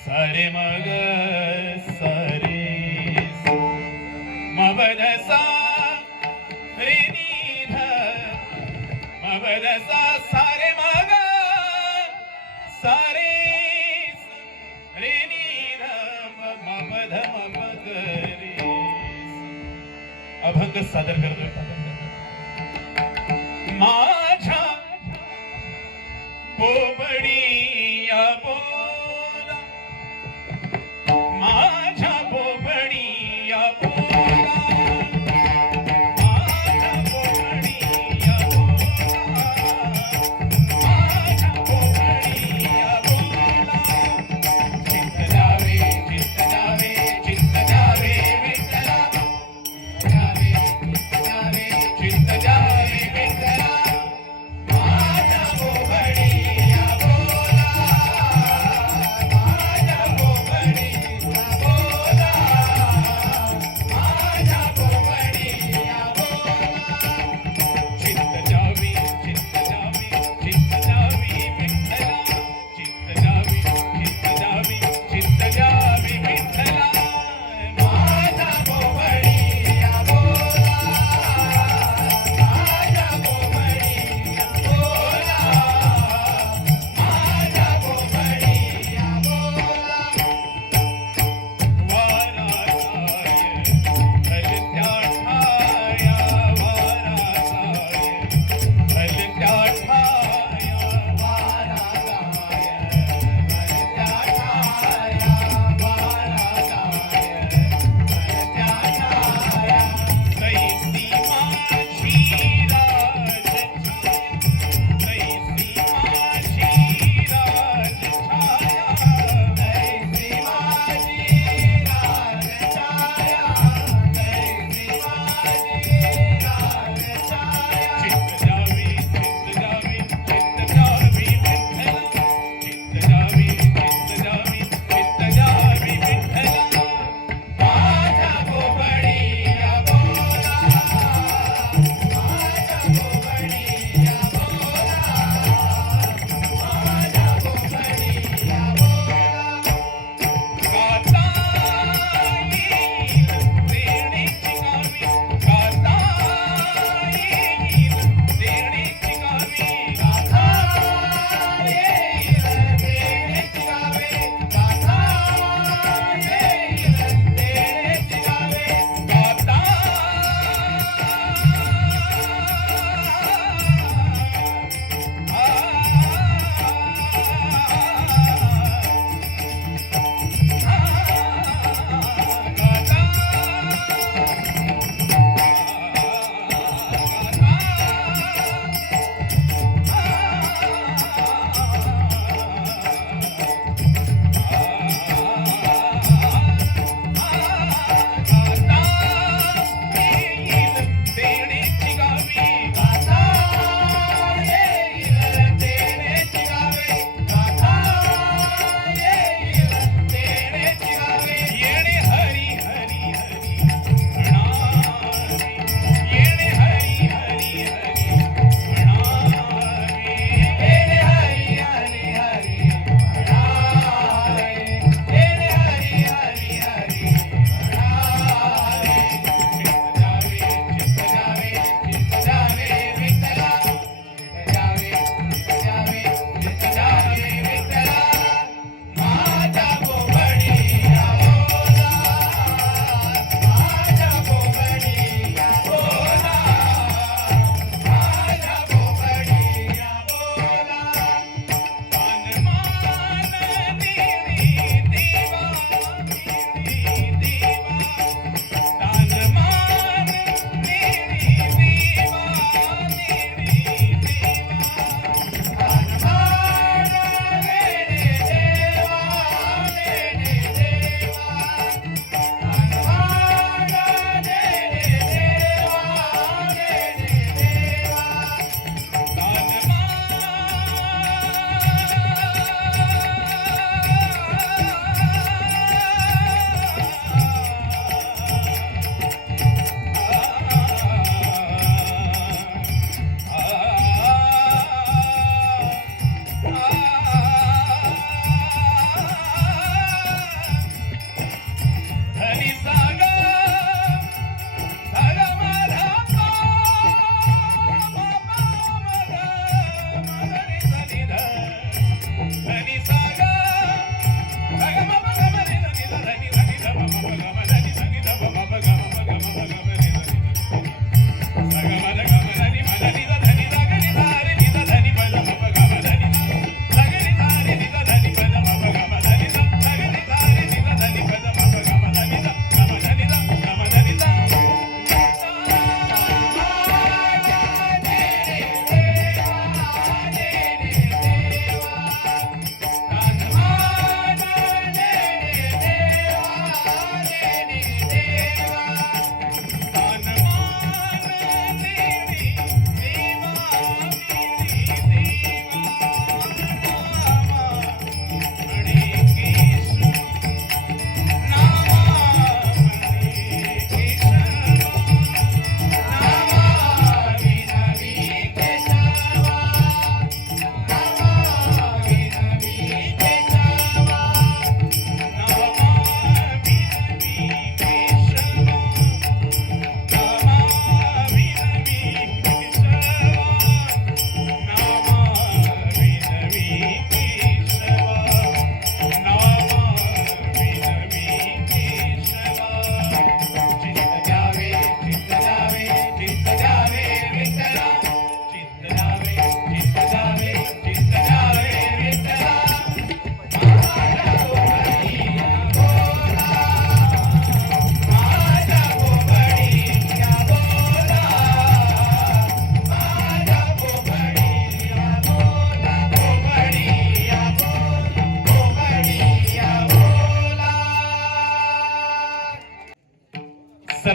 सारे मग सारे मबध सा रे नी ध मबध सा सारे मग सारे रे नी ध मबध पगरे अभंग सादर करतोय माझ्या बोबडिया बोला माझ्या बोबडिया बोला माझ्या बोबडिया बोला माझ्या बोबडिया बोला चित्त जावे चित्त जावे विठ्ठला जावे चित्त जावे विठ्ठला माझ्या बोबडिया बोला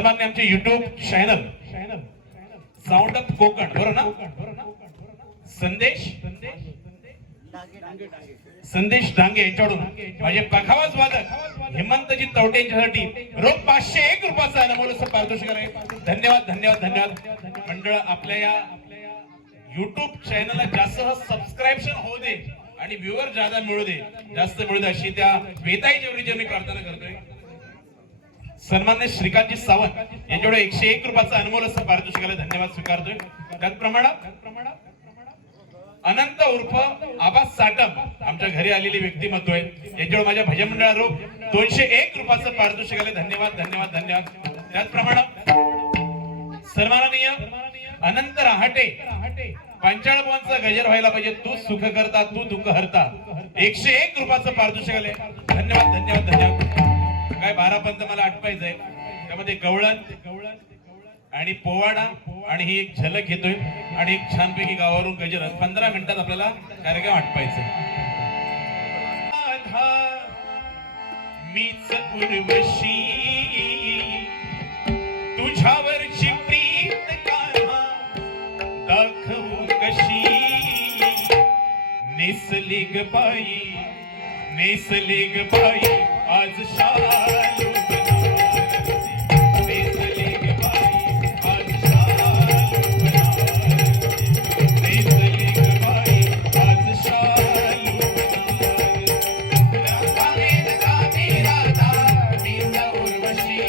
सन्माननीय आमचे YouTube channel sound of Konkan बरोबर ना संदेश डांगे यांच्याकडून माझे पखावाज वादक हेमंतजी तवटे यांच्यासाठी रोख 501 रुपयाचा अनमोल असं पारितोषिक आहे. धन्यवाद धन्यवाद धन्यवाद. मंडळ आपल्या या युट्यूब चॅनलला जास्त सबस्क्राईबशन होऊ दे आणि व्ह्यूअर जादा मिळू दे, जास्त मिळू दे अशी त्या वेताई जेवढी मी प्रार्थना करतोय. सन्मान्य श्रीकांतजी सावंत यांच्याकडे 101 रुपयाचा अनमोल असं पारितोषिकाला धन्यवाद स्वीकारतोय. त्याचप्रमाणे अनंत उर्फ आबा साटम आमच्या घरी आलेली व्यक्तिमत्व आहे. यांच्याकडे माझ्या भजन मंडळारो 201 रुपयाचं पारितोषिकाला धन्यवाद धन्यवाद धन्यवाद. त्याचप्रमाणे सन्माननीय अनंत रहाटे पंचाळबांचा गजर व्हायला पाहिजे, तू सुख करता तू दुःख हरता, 101 रुपयाचं पारितोषिक आले. धन्यवाद धन्यवाद धन्यवाद. काय 12 पंत मला आठवायचंय, त्यामध्ये गवळण आणि पोवाडा आणि ही एक झलक घेतोय आणि एक छानपैकी गावावरून गजर 15 मिनिटात आपल्याला कार्यक्रम आटपायचा. मीच उर्वशी तुझ्यावरची प्रीत कान्हा दाखवू कशी, नेसली ग बाई नेसली ग बाई आज शालू बनारसी, नेसली ग बाई आज शालू बनारसी, नेसली ग बाई आज शालू बनारसी. राधावेद गावी राधा मीच उर्वशी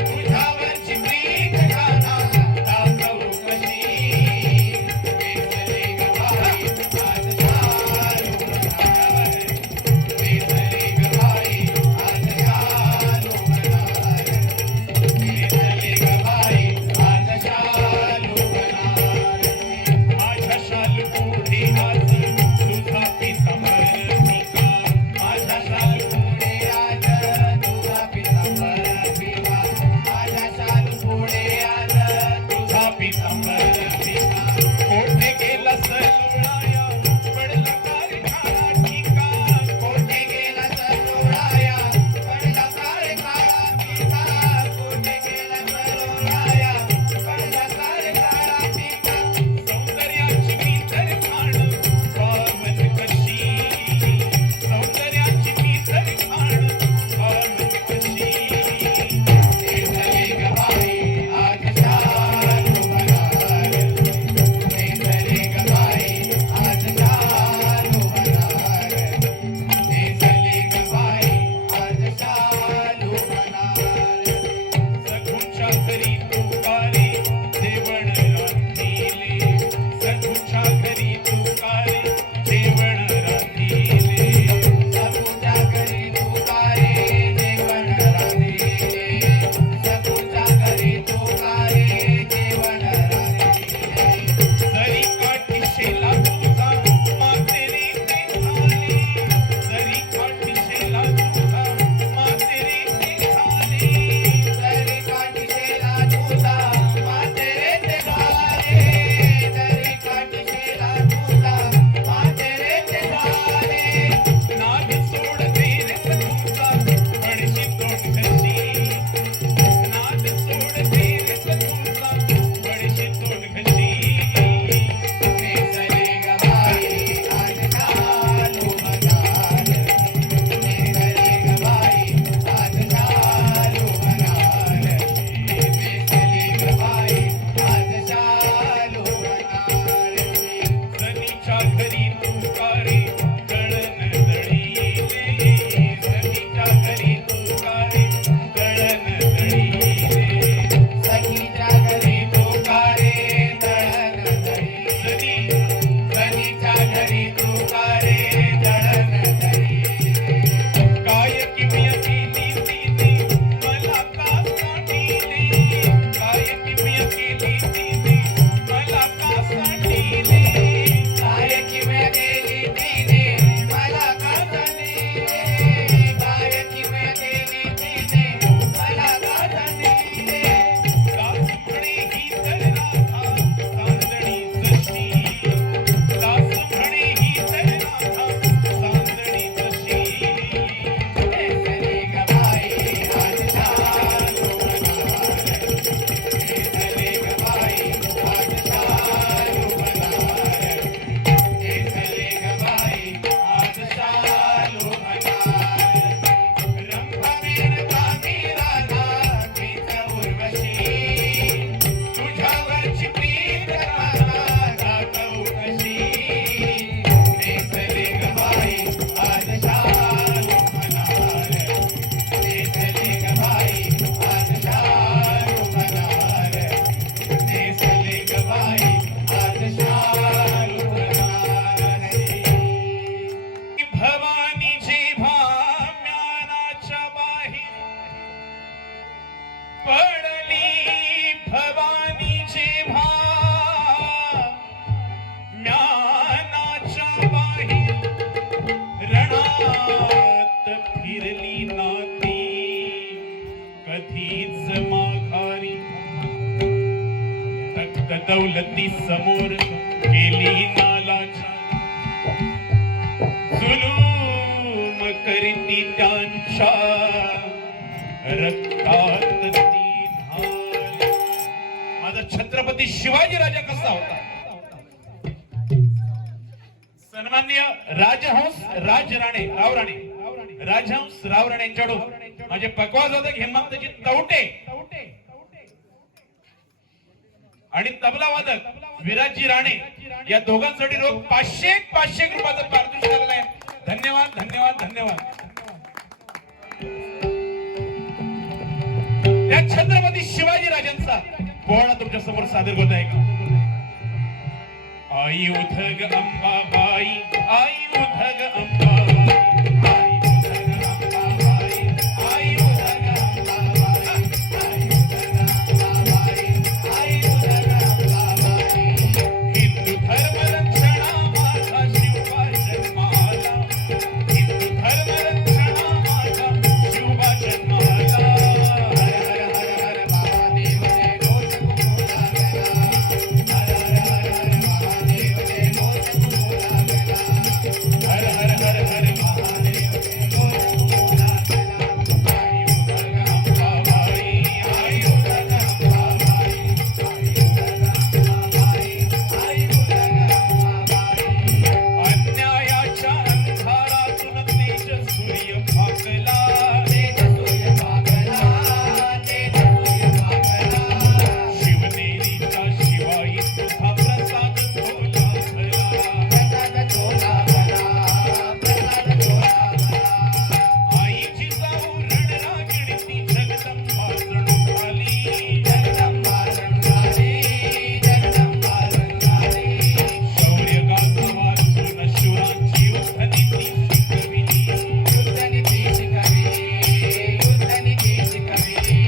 तुझ्यावरची प्रीत कान्हा दाखवू कशी, नेसली ग बाई आज शालू बनारसी, नेसली ग बाई आज शालू जाती समोर केली नालाची जुलूम करती त्यांच्या रक्तात ती ढाल. माझा छत्रपती शिवाजी राजा कसा होता? सन्माननीय राजहंस राजहंस राव राणे यांच्याकडून माझे पकवाजवादक हेमंतजी तवटे आणि तबला वादक विराजी राणे या दोघांसाठी रोज 500 रुपयाचं पारितोषिक आलेलं आहे. धन्यवाद धन्यवाद धन्यवाद. त्या छत्रपती शिवाजी राजांचा पोवाडा तुमच्या समोर सादर होत आहे का? आई उधग अंबाबाई, आई उधग अंबाबाई, आई उधग अंबाबाई, आई उधग अंबाबाई, आई उधग अंबाबाई. हिंदू धर्म रक्षणा माझा शिवबा जन्माला, हिंदू धर्म रक्षणा माझा शिवबा जन्माला. हर हर हर हर महादेव जय घोष बोला गेला. हर हर हर हर महादेव जय घोष बोला गेला. हर हर हर हर महादेव जय घोष बोला गेला. आई उधग अंबाबाई, आई उधग अंबाबाई, आई उधग अंबाबाई, आई उधग अंबाबाई. अन्यायाच्या अंधारातून तेज सूर्य फाकला, तेज सूर्य फाकला, तेज सूर्य फाकला. शिवनेरीचा शिवाई तुझा प्रसाद तोला भला, प्रसाद तोला भला, प्रसाद तोला भला. आईची जाऊ रणरागिणी जगदंबा जणू झाली, जगदंबा जणू झाली, जगदंबा जणू झाली. शौर्य गाथा वाचून शूरांची युद्धनीती शिकविली, युद्धनीती शिकविली, युद्धनीती शिकविली.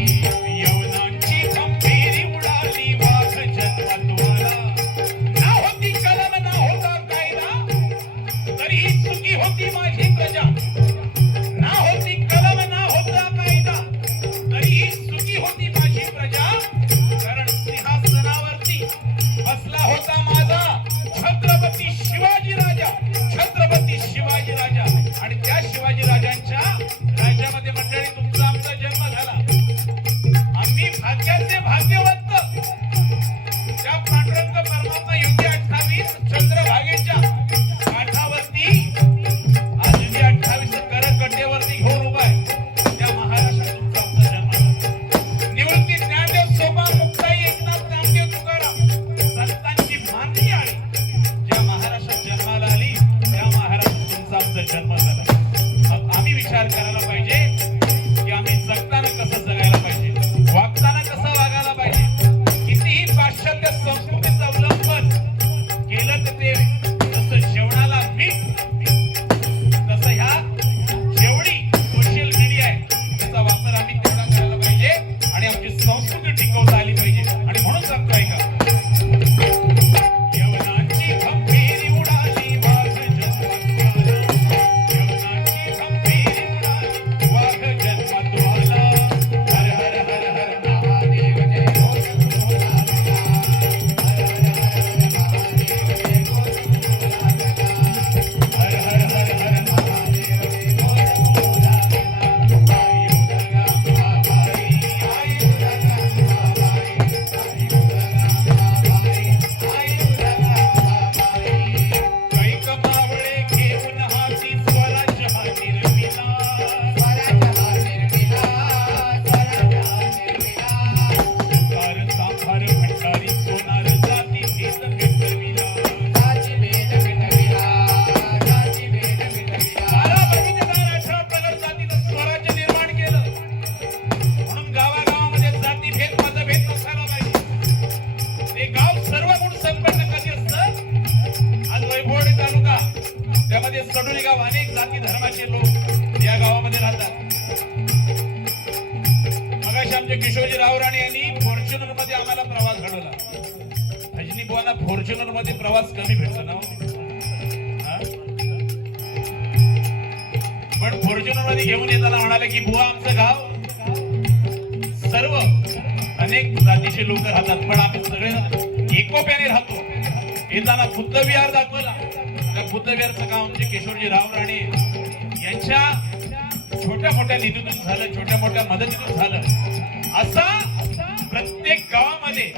यवनांची खंबीरी उडाली वाघ जन्मत्वाला. ना होती कलम ना होता कायदा, तरीही सुखी होती माझी प्रजा. ना होती कलम ना होता कायदा, तरीही सुखी होती माझी प्रजा. कारण सिंहासनावरती बसला होता माझा छत्रपती शिवाजी राजा, छत्रपती शिवाजी राजा. आणि त्या शिवाजी राजांच्या राज्यामध्ये मंडळी तुमचा आमचा जन्म झाला. आम्ही भाग्याचे भाग्यवंत. त्या पांडुरंग परमात्मा योगी 28 चंद्रभागेच्या काठावरती आज योगी 28 करकटेवरती घेऊन उभा आहे. त्या महाराष्ट्रात तुमचा आमचा जन्म झाला. निवृत्ती ज्ञानदेव सोपान मुक्ताई एकनाथ नामदेव तुकाराम संतांची मानली आहे. ज्या महाराष्ट्रात जन्माला आली त्या महाराष्ट्रात तुमचा आमचा जन्म झाला. मग आम्ही विचार करायला पाहिजे की आम्ही जगताना कसं जगायला पाहिजे, वागताना कसं वागायला पाहिजे. कितीही पाश्चात्य संस्कृतीचं अवलंबन केलं तर ते जसं जेवणाला मीठ तसं ह्या जेवढी सोशल मीडिया आहे त्याचा वापर आम्ही तेवढा करायला पाहिजे आणि आमची संस्कृती टिकवता आली पाहिजे. आणि म्हणून सांगतोय का यवनांची खंबीरी उडाली वाघ जन्मत्वाला, यवनांची खंबीरी उडाली वाघ जन्मत्वाला. हर हर हर हर महादेव जय घोष बोला गेला. हर हर हर हर महादेव जय घोष बोला गेला. हर हर हर हर महादेव जय घोष बोला गेला. आई उधग अंबाबाई, आई उधग अंबाबाई, आई उधग अंबाबाई, आई उधग अंबाबाई. कैक मावळे घेऊन हाती स्वराज्य हा निर्मिला, स्वराज्य हा निर्मिला, स्वराज्य हा निर्मिला. सुतार चांभार भंडारी सोनार जाती भेद मिटविला, जाती भेद मिटविला, जाती भेद मिटविला. 12 बहिणी 18 प्रगत जातीचं स्वराज्य निर्माण केलं. म्हणून गावागावामध्ये जाती भेद मतभेद नसायला पाहिजे. ते गाव सर्व गुण संपन्न कधी असतं? आज वैभववाडी तालुका त्यामध्ये सडोली गाव अनेक जाती धर्माचे लोक या गावामध्ये राहतात. मगाशी आमचे किशोरजी राव राणे यांनी फॉर्च्युनर मध्ये आम्हाला प्रवास घडवला. भजनी बुवांना फॉर्च्युनर मध्ये प्रवास कमी भेटतो ना हो? हा? पण फॉर्च्युनर मध्ये घेऊन येताना म्हणाले की बुवा आमचं गाव सर्व अनेक जातीचे लोक राहतात पण आम्ही सगळे एकोप्याने राहतो. येताना बुद्ध विहार दाखवला. त्या बुद्ध विहारचं काम म्हणजे केशवजी राव राणे यांच्या छोट्या मोठ्या निधीतून झालं, छोट्या मोठ्या मदतीतून झालं. असा प्रत्येक गावामध्ये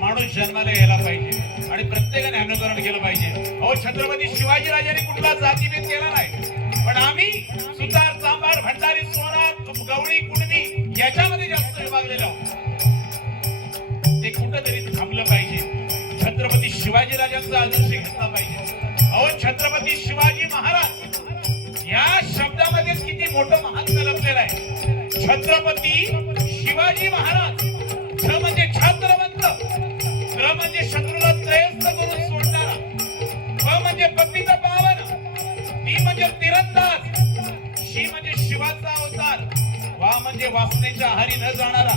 माणूस जन्माला यायला पाहिजे आणि प्रत्येकाने अनुकरण केलं पाहिजे. अहो, छत्रपती शिवाजी राजांनी कुठला जातीभेद केला नाही, पण आम्ही सुतार, चांभार, भंडारी, सोनार, गवळी, कुणबी याच्यामध्ये जास्त विभागलेलो आहोत. ते कुठंतरी थांबलं पाहिजे. छत्रपती शिवाजी राजांचा आदर्श घेतला पाहिजे. अहो, छत्रपती शिवाजी महाराज या शब्दामध्ये किती मोठं महात्म्य लपलेलं आहे. छत्रपती शिवाजी महाराज. छ म्हणजे छात्रवंत, त्र म्हणजे शत्रूला त्रयस्थ करून सोडणारा, प म्हणजे पतित पावन, ती म्हणजे तिरंदाज, शी म्हणजे शिवाचा अवतार, वा म्हणजे वासनेच्या आहारी न जाणारा,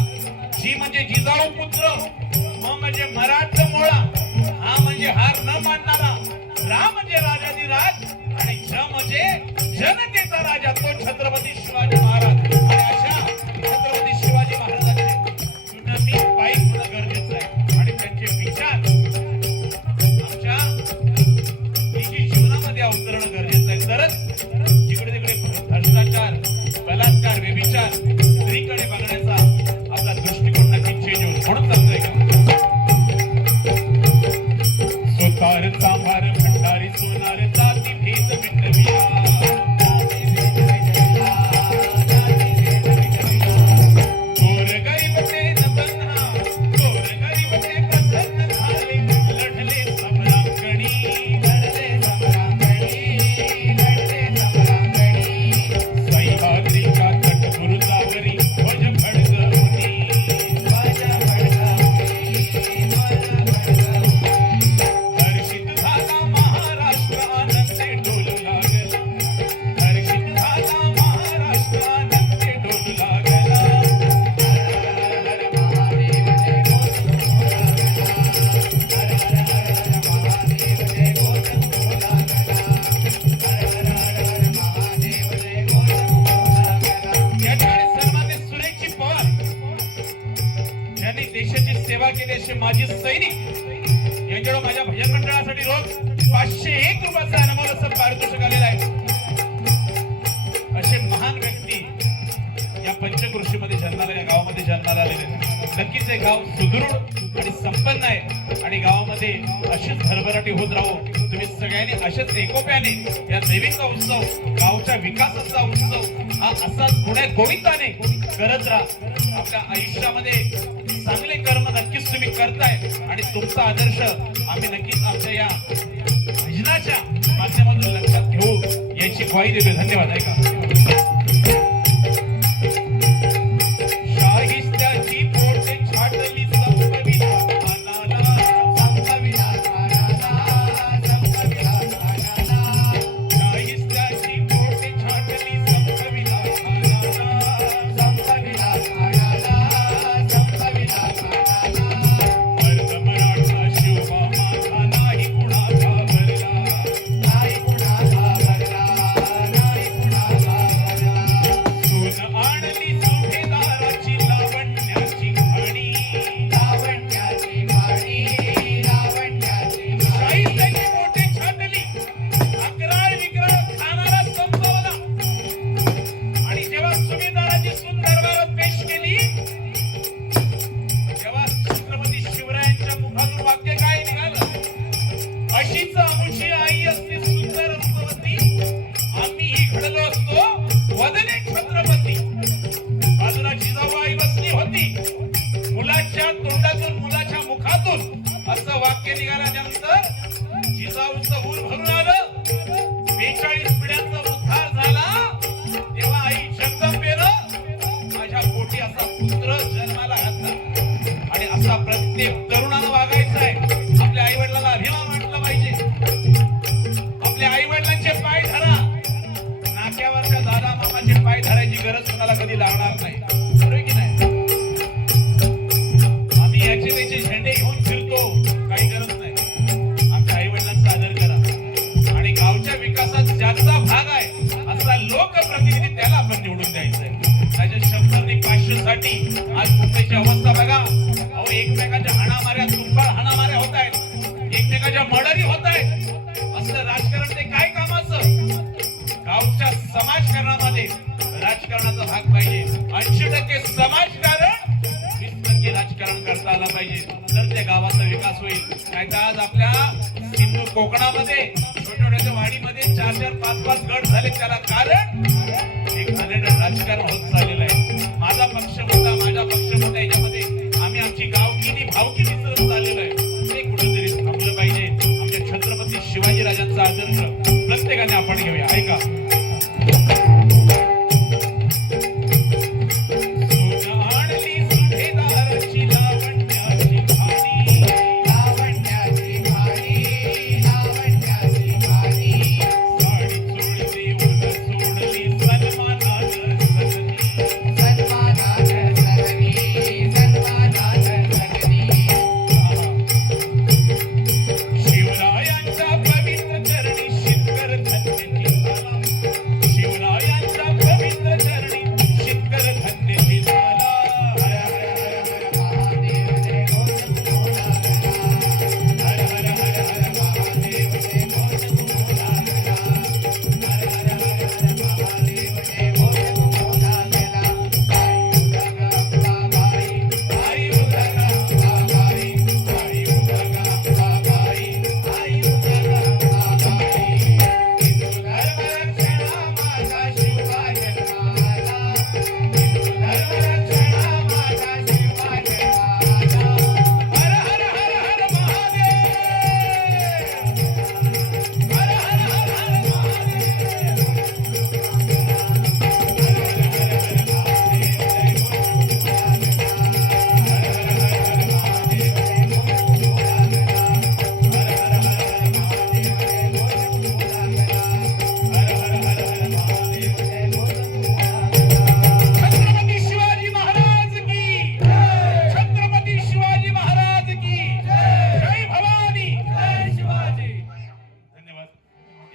जी म्हणजे जिजाऊ पुत्र, म म्हणजे मराठा मोळा, हा म्हणजे हार न मानणारा, रा म्हणजे राजाधिराज आणि ज म्हणजे जनतेचा राजा, तो छत्रपती शिवाजी महाराज. आणि अशा छत्रपती शिवाजी महाराजांचे सुनामी पायी होणं गरजेचं आहे आणि त्यांचे विचार आमच्या निजी जीवनामध्ये अवतरणं गरजेचं आहे. तरच जिकडे तिकडे भ्रष्टाचार, बलात्कार, व्यभिचार, स्त्रीकडे बघण्याचा आपला दृष्टिकोन नक्की चेंज होईल. म्हणून सांगतोय का, सुतार, चांभार, भंडारी, सोनार, जाती भेद मिटविया. देशाची सेवा केली असे माजी सैनिक यांच्याकडे माझ्या भजन मंडळासाठी रोज 501 रुपयाचा अनमोल असं पारितोषिक आलेलं आहे. असे महान व्यक्ती या पंचकृषीमध्ये जन्माला, या गावामध्ये जन्माला आलेले. नक्कीच हे गाव सुदृढ आणि संपन्न आहे आणि गावामध्ये अशीच भरभराटी होत राहू. तुम्ही सगळ्यांनी अशाच एकोप्याने या देवीचा उत्सव, गावच्या विकासाचा उत्सव हा असाच पुढे गोविंदाने करत राहा. आपल्या आयुष्यामध्ये चांगले कर्म नक्कीच तुम्ही करताय आणि तुमचा आदर्श आम्ही नक्कीच आमच्या या भजनाच्या माध्यमातून लक्षात घेऊ याची ग्वाही देतो. धन्यवाद. ऐका, शाहिस्त्याची पोटे छाटली संपविला मनाला, संपविला मनाला, संपविला मनाला. शाहिस्त्याची पोटे छाटली संपविला मनाला, संपविला मनाला, संपविला मनाला. अर्ध मराठा शिवबा माझा नाही कुणाचा भरला, नाही कुणाचा भरला, नाही कुणाचा भरला. सून आणली सुभेदाराची लावण्याची म्हणी, लावण्याची म्हणी, लावण्याची म्हणी. शाहिस्त्याची पोटे छाटली, अकराळ विक्राळ खानाला संपवला आणि जेव्हा सुभेदाराची सून दरबारात पेश केली तेव्हा छत्रपती शिवरायांच्या मुखातून वाक्य काय निघालं, अशीच आमुची आई असते सुंदर रूपवती, आम्हीही घडलो असतो वदने छत्रपती. बाजूला जिजाबाई बसली होती, मुलाच्या तोंडातून, मुलाच्या मुखातून असं वाक्य निघाल्यानंतर जिजाऊचं ऊर भरून आलं. 42 पिढ्यांचा उद्धार झाला. तेव्हा आई जगदंबेनं माझ्या पोटी असा पुत्र जन्माला घातला आणि असा प्रत्येक तरुणानं वागायचं आहे. आपल्या आई वडिलांना अभिमान वाटला पाहिजे. आपल्या आई वडिलांचे पाय धरा. नाक्यावरच्या दादा मामाचे पाय धरायची गरज कोणाला कधी लागणार नाही. बरोबर की नाही? आम्ही याचे त्याचे झेंडे घेऊन फिरतो, काही गरज नाही. आमच्या आई वडिलांचा आदर करा आणि गावच्या विकासात ज्याचा भाग आहे असा लोकप्रतिनिधी त्याला आपण निवडून द्यायचा आहे. त्याच्या शब्दाने आणि 500 साठी आज मुंबईची अवस्था बघा. अहो एकमेकाच्या हाणामाऱ्या तुंबळ हाणामाऱ्या होत आहेत, एकमेकाच्या मर्डरी होत आहेत. असं राजकारण ते काय कामाचं? गावच्या समाजकारणामध्ये राजकारणाचा भाग पाहिजे. 80% समाजकारण, 20% राजकारण करता आलं पाहिजे, तर त्या गावाचा विकास होईल. नाही तर आज आपल्या सिंधू कोकणामध्ये छोट्या छोट्या वाडीमध्ये 4-4, 5-5 गट झाले. त्याला कारण एक घाणेरडं राजकारण होत चाललेलं आहे. माझा पक्ष मोठा, माझा पक्ष मोठा, याच्यामध्ये आम्ही आमची गावकीनी भावकी विसरत चाललेलो आहे. ते कुठेतरी थांबलं पाहिजे. आमच्या छत्रपती शिवाजी राजांचा आदर्श प्रत्येकाने आपण घेऊया. ऐका,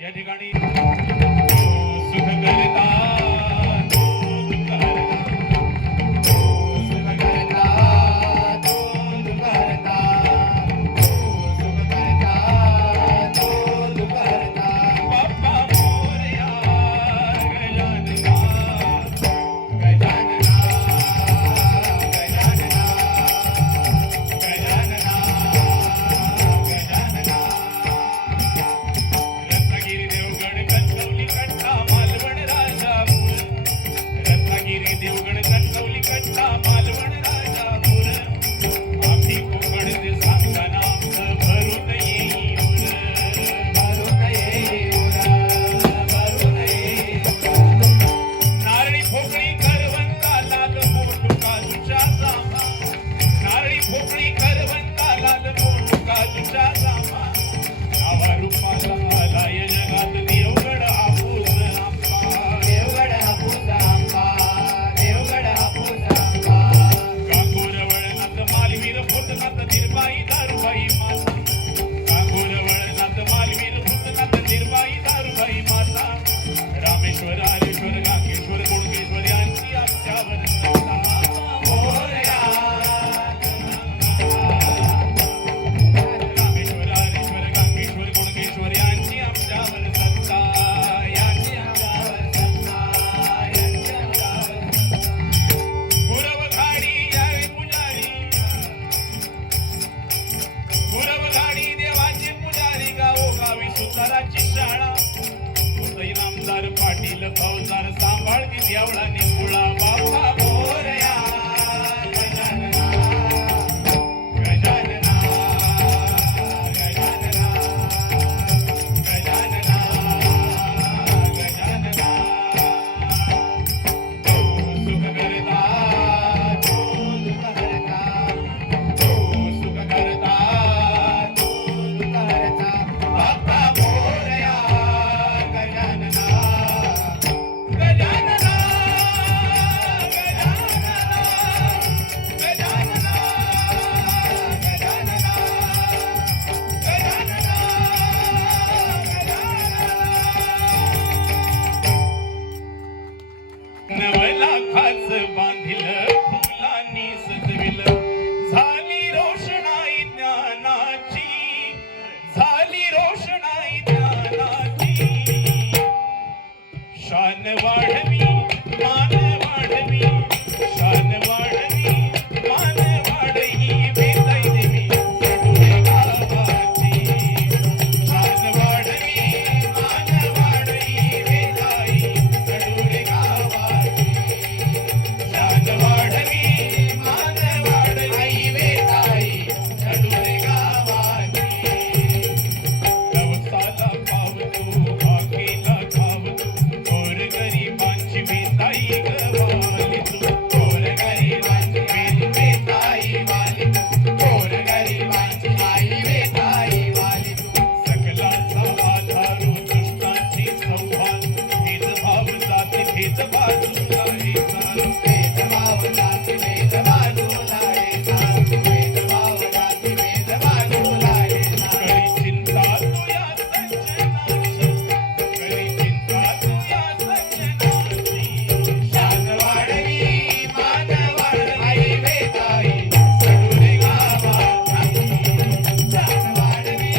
या ठिकाणी सुख करता पाटील फौजदार सांभाळ एवढा निपुळा बाप्पा मोरया गजानना गजानना गजानना गजानना गजानना तो सुख करता तो दुःख करता तो सुख करता तो दुःख करता बाप्पा मोरया गजानना गजानना वाढवी मान वाढवी शान वाढवी मान वाढही वेदाई देवी सडुरे गावाची शान वाढवी मान वाढही वेदाई सडुरे गावाची शान वाढवी मान वाढही वेदाई सडुरे गावाची नवसाला पावतो बागेला धावतो थोर गरिबांची वेताई गवाली तू थोर गरिबांची वेताई वाली तू थोर गरिबांची आई वेताई वाली तू सकलाचा आधारू दुष्टांची संहार भेदभाव जाती भेद बाजूला भेदभाव जाती भेद बाजूला भेदभाव जाती भेद बाजूला करी चिंता तुया सज्जनाची करी चिंता तुया सज्जनाची शान वाढवी मान वाढवी वेताई सडुरे गावाची शान वाढवी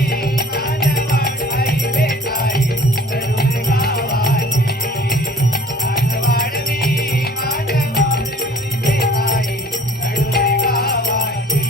मान वाढवी वेताई सडुरे गावाची शान वाढवी मान वाढवी वेताई सडुरे गावाची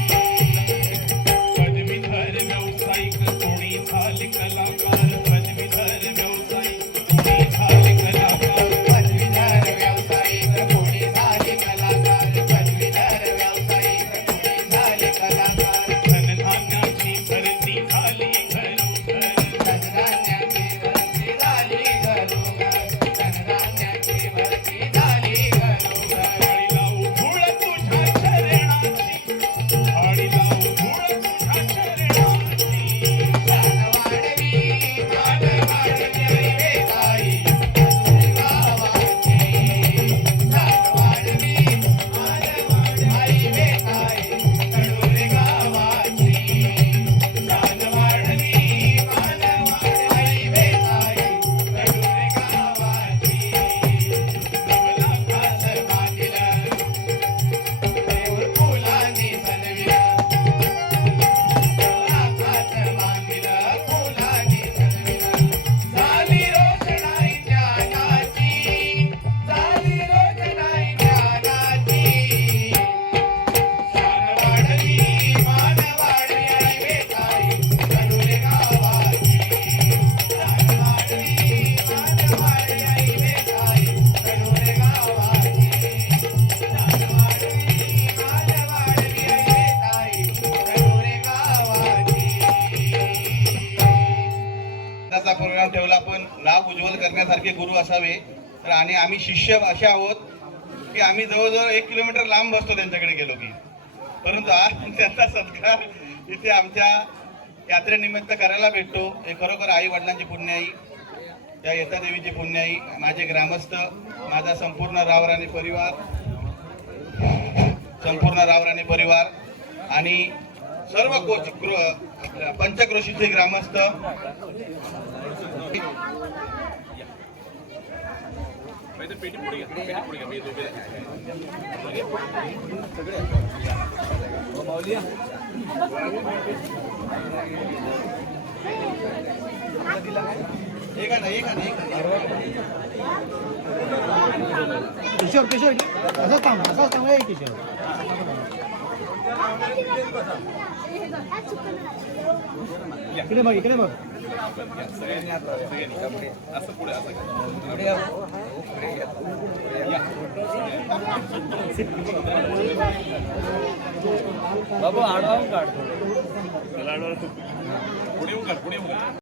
पदवीधर व्यावसायिक कोणी झाले कलाकार पदवीधर व्यावसायिक कोणी झाले कलाकार पदवीधर व्यावसायिक कोणी झाले कलाकार पदवीधर व्यावसायिक कोणी झाले कलाकार धनधान्याची भरती झाली घरोघर धनधान्याची भरती झाली घरोघर धनधान्याची भरती झाली घरोघर आणि लावू धूळ तुझ्या चरणाची आणि लावू धूळ तुझ्या चरणाची शान वाढवी मान वाढवी वेताई सडुरे गावाची शान वाढवी मान वाढवी वेताई सडुरे गावाची शान वाढवी मान वाढवी वेताई सडुरे गावाची नवला खास बांधिला देऊळ फुलांनी सजविला लाखात बांधिला फुलांनी सजविला झाली रोषणाई ज्ञानाची झाली रोषणाई ज्ञानाची शान वाढवी मान वाढवी वेताई सडुरे गावाची शान वाढवी मान वाढवी वेताई सडुरे गावाची शान वाढवी मान वाढवी वेताई सडुरे गावाची चा प्रोग्राम ठेवला पण नाव उज्ज्वल करण्यासारखे गुरु असावे तर आणि आम्ही शिष्य असे आहोत की आम्ही जवळजवळ 1 किलोमीटर लांब बसतो त्यांच्याकडे गेलो की परंतु आज त्यांचा सत्कार इथे आमच्या यात्रेनिमित्त करायला भेटतो हे खरोखर आई वडिलांची पुण्याई त्या येता देवीची पुण्याई माझे ग्रामस्थ माझा संपूर्ण रावराणी परिवार आणि सर्व पंचक्रोशीचे ग्रामस्थ किशोर किशोर असं चांगलं आहे किशोर इकडे बघ बाबू आडवाहून काढतो पुढे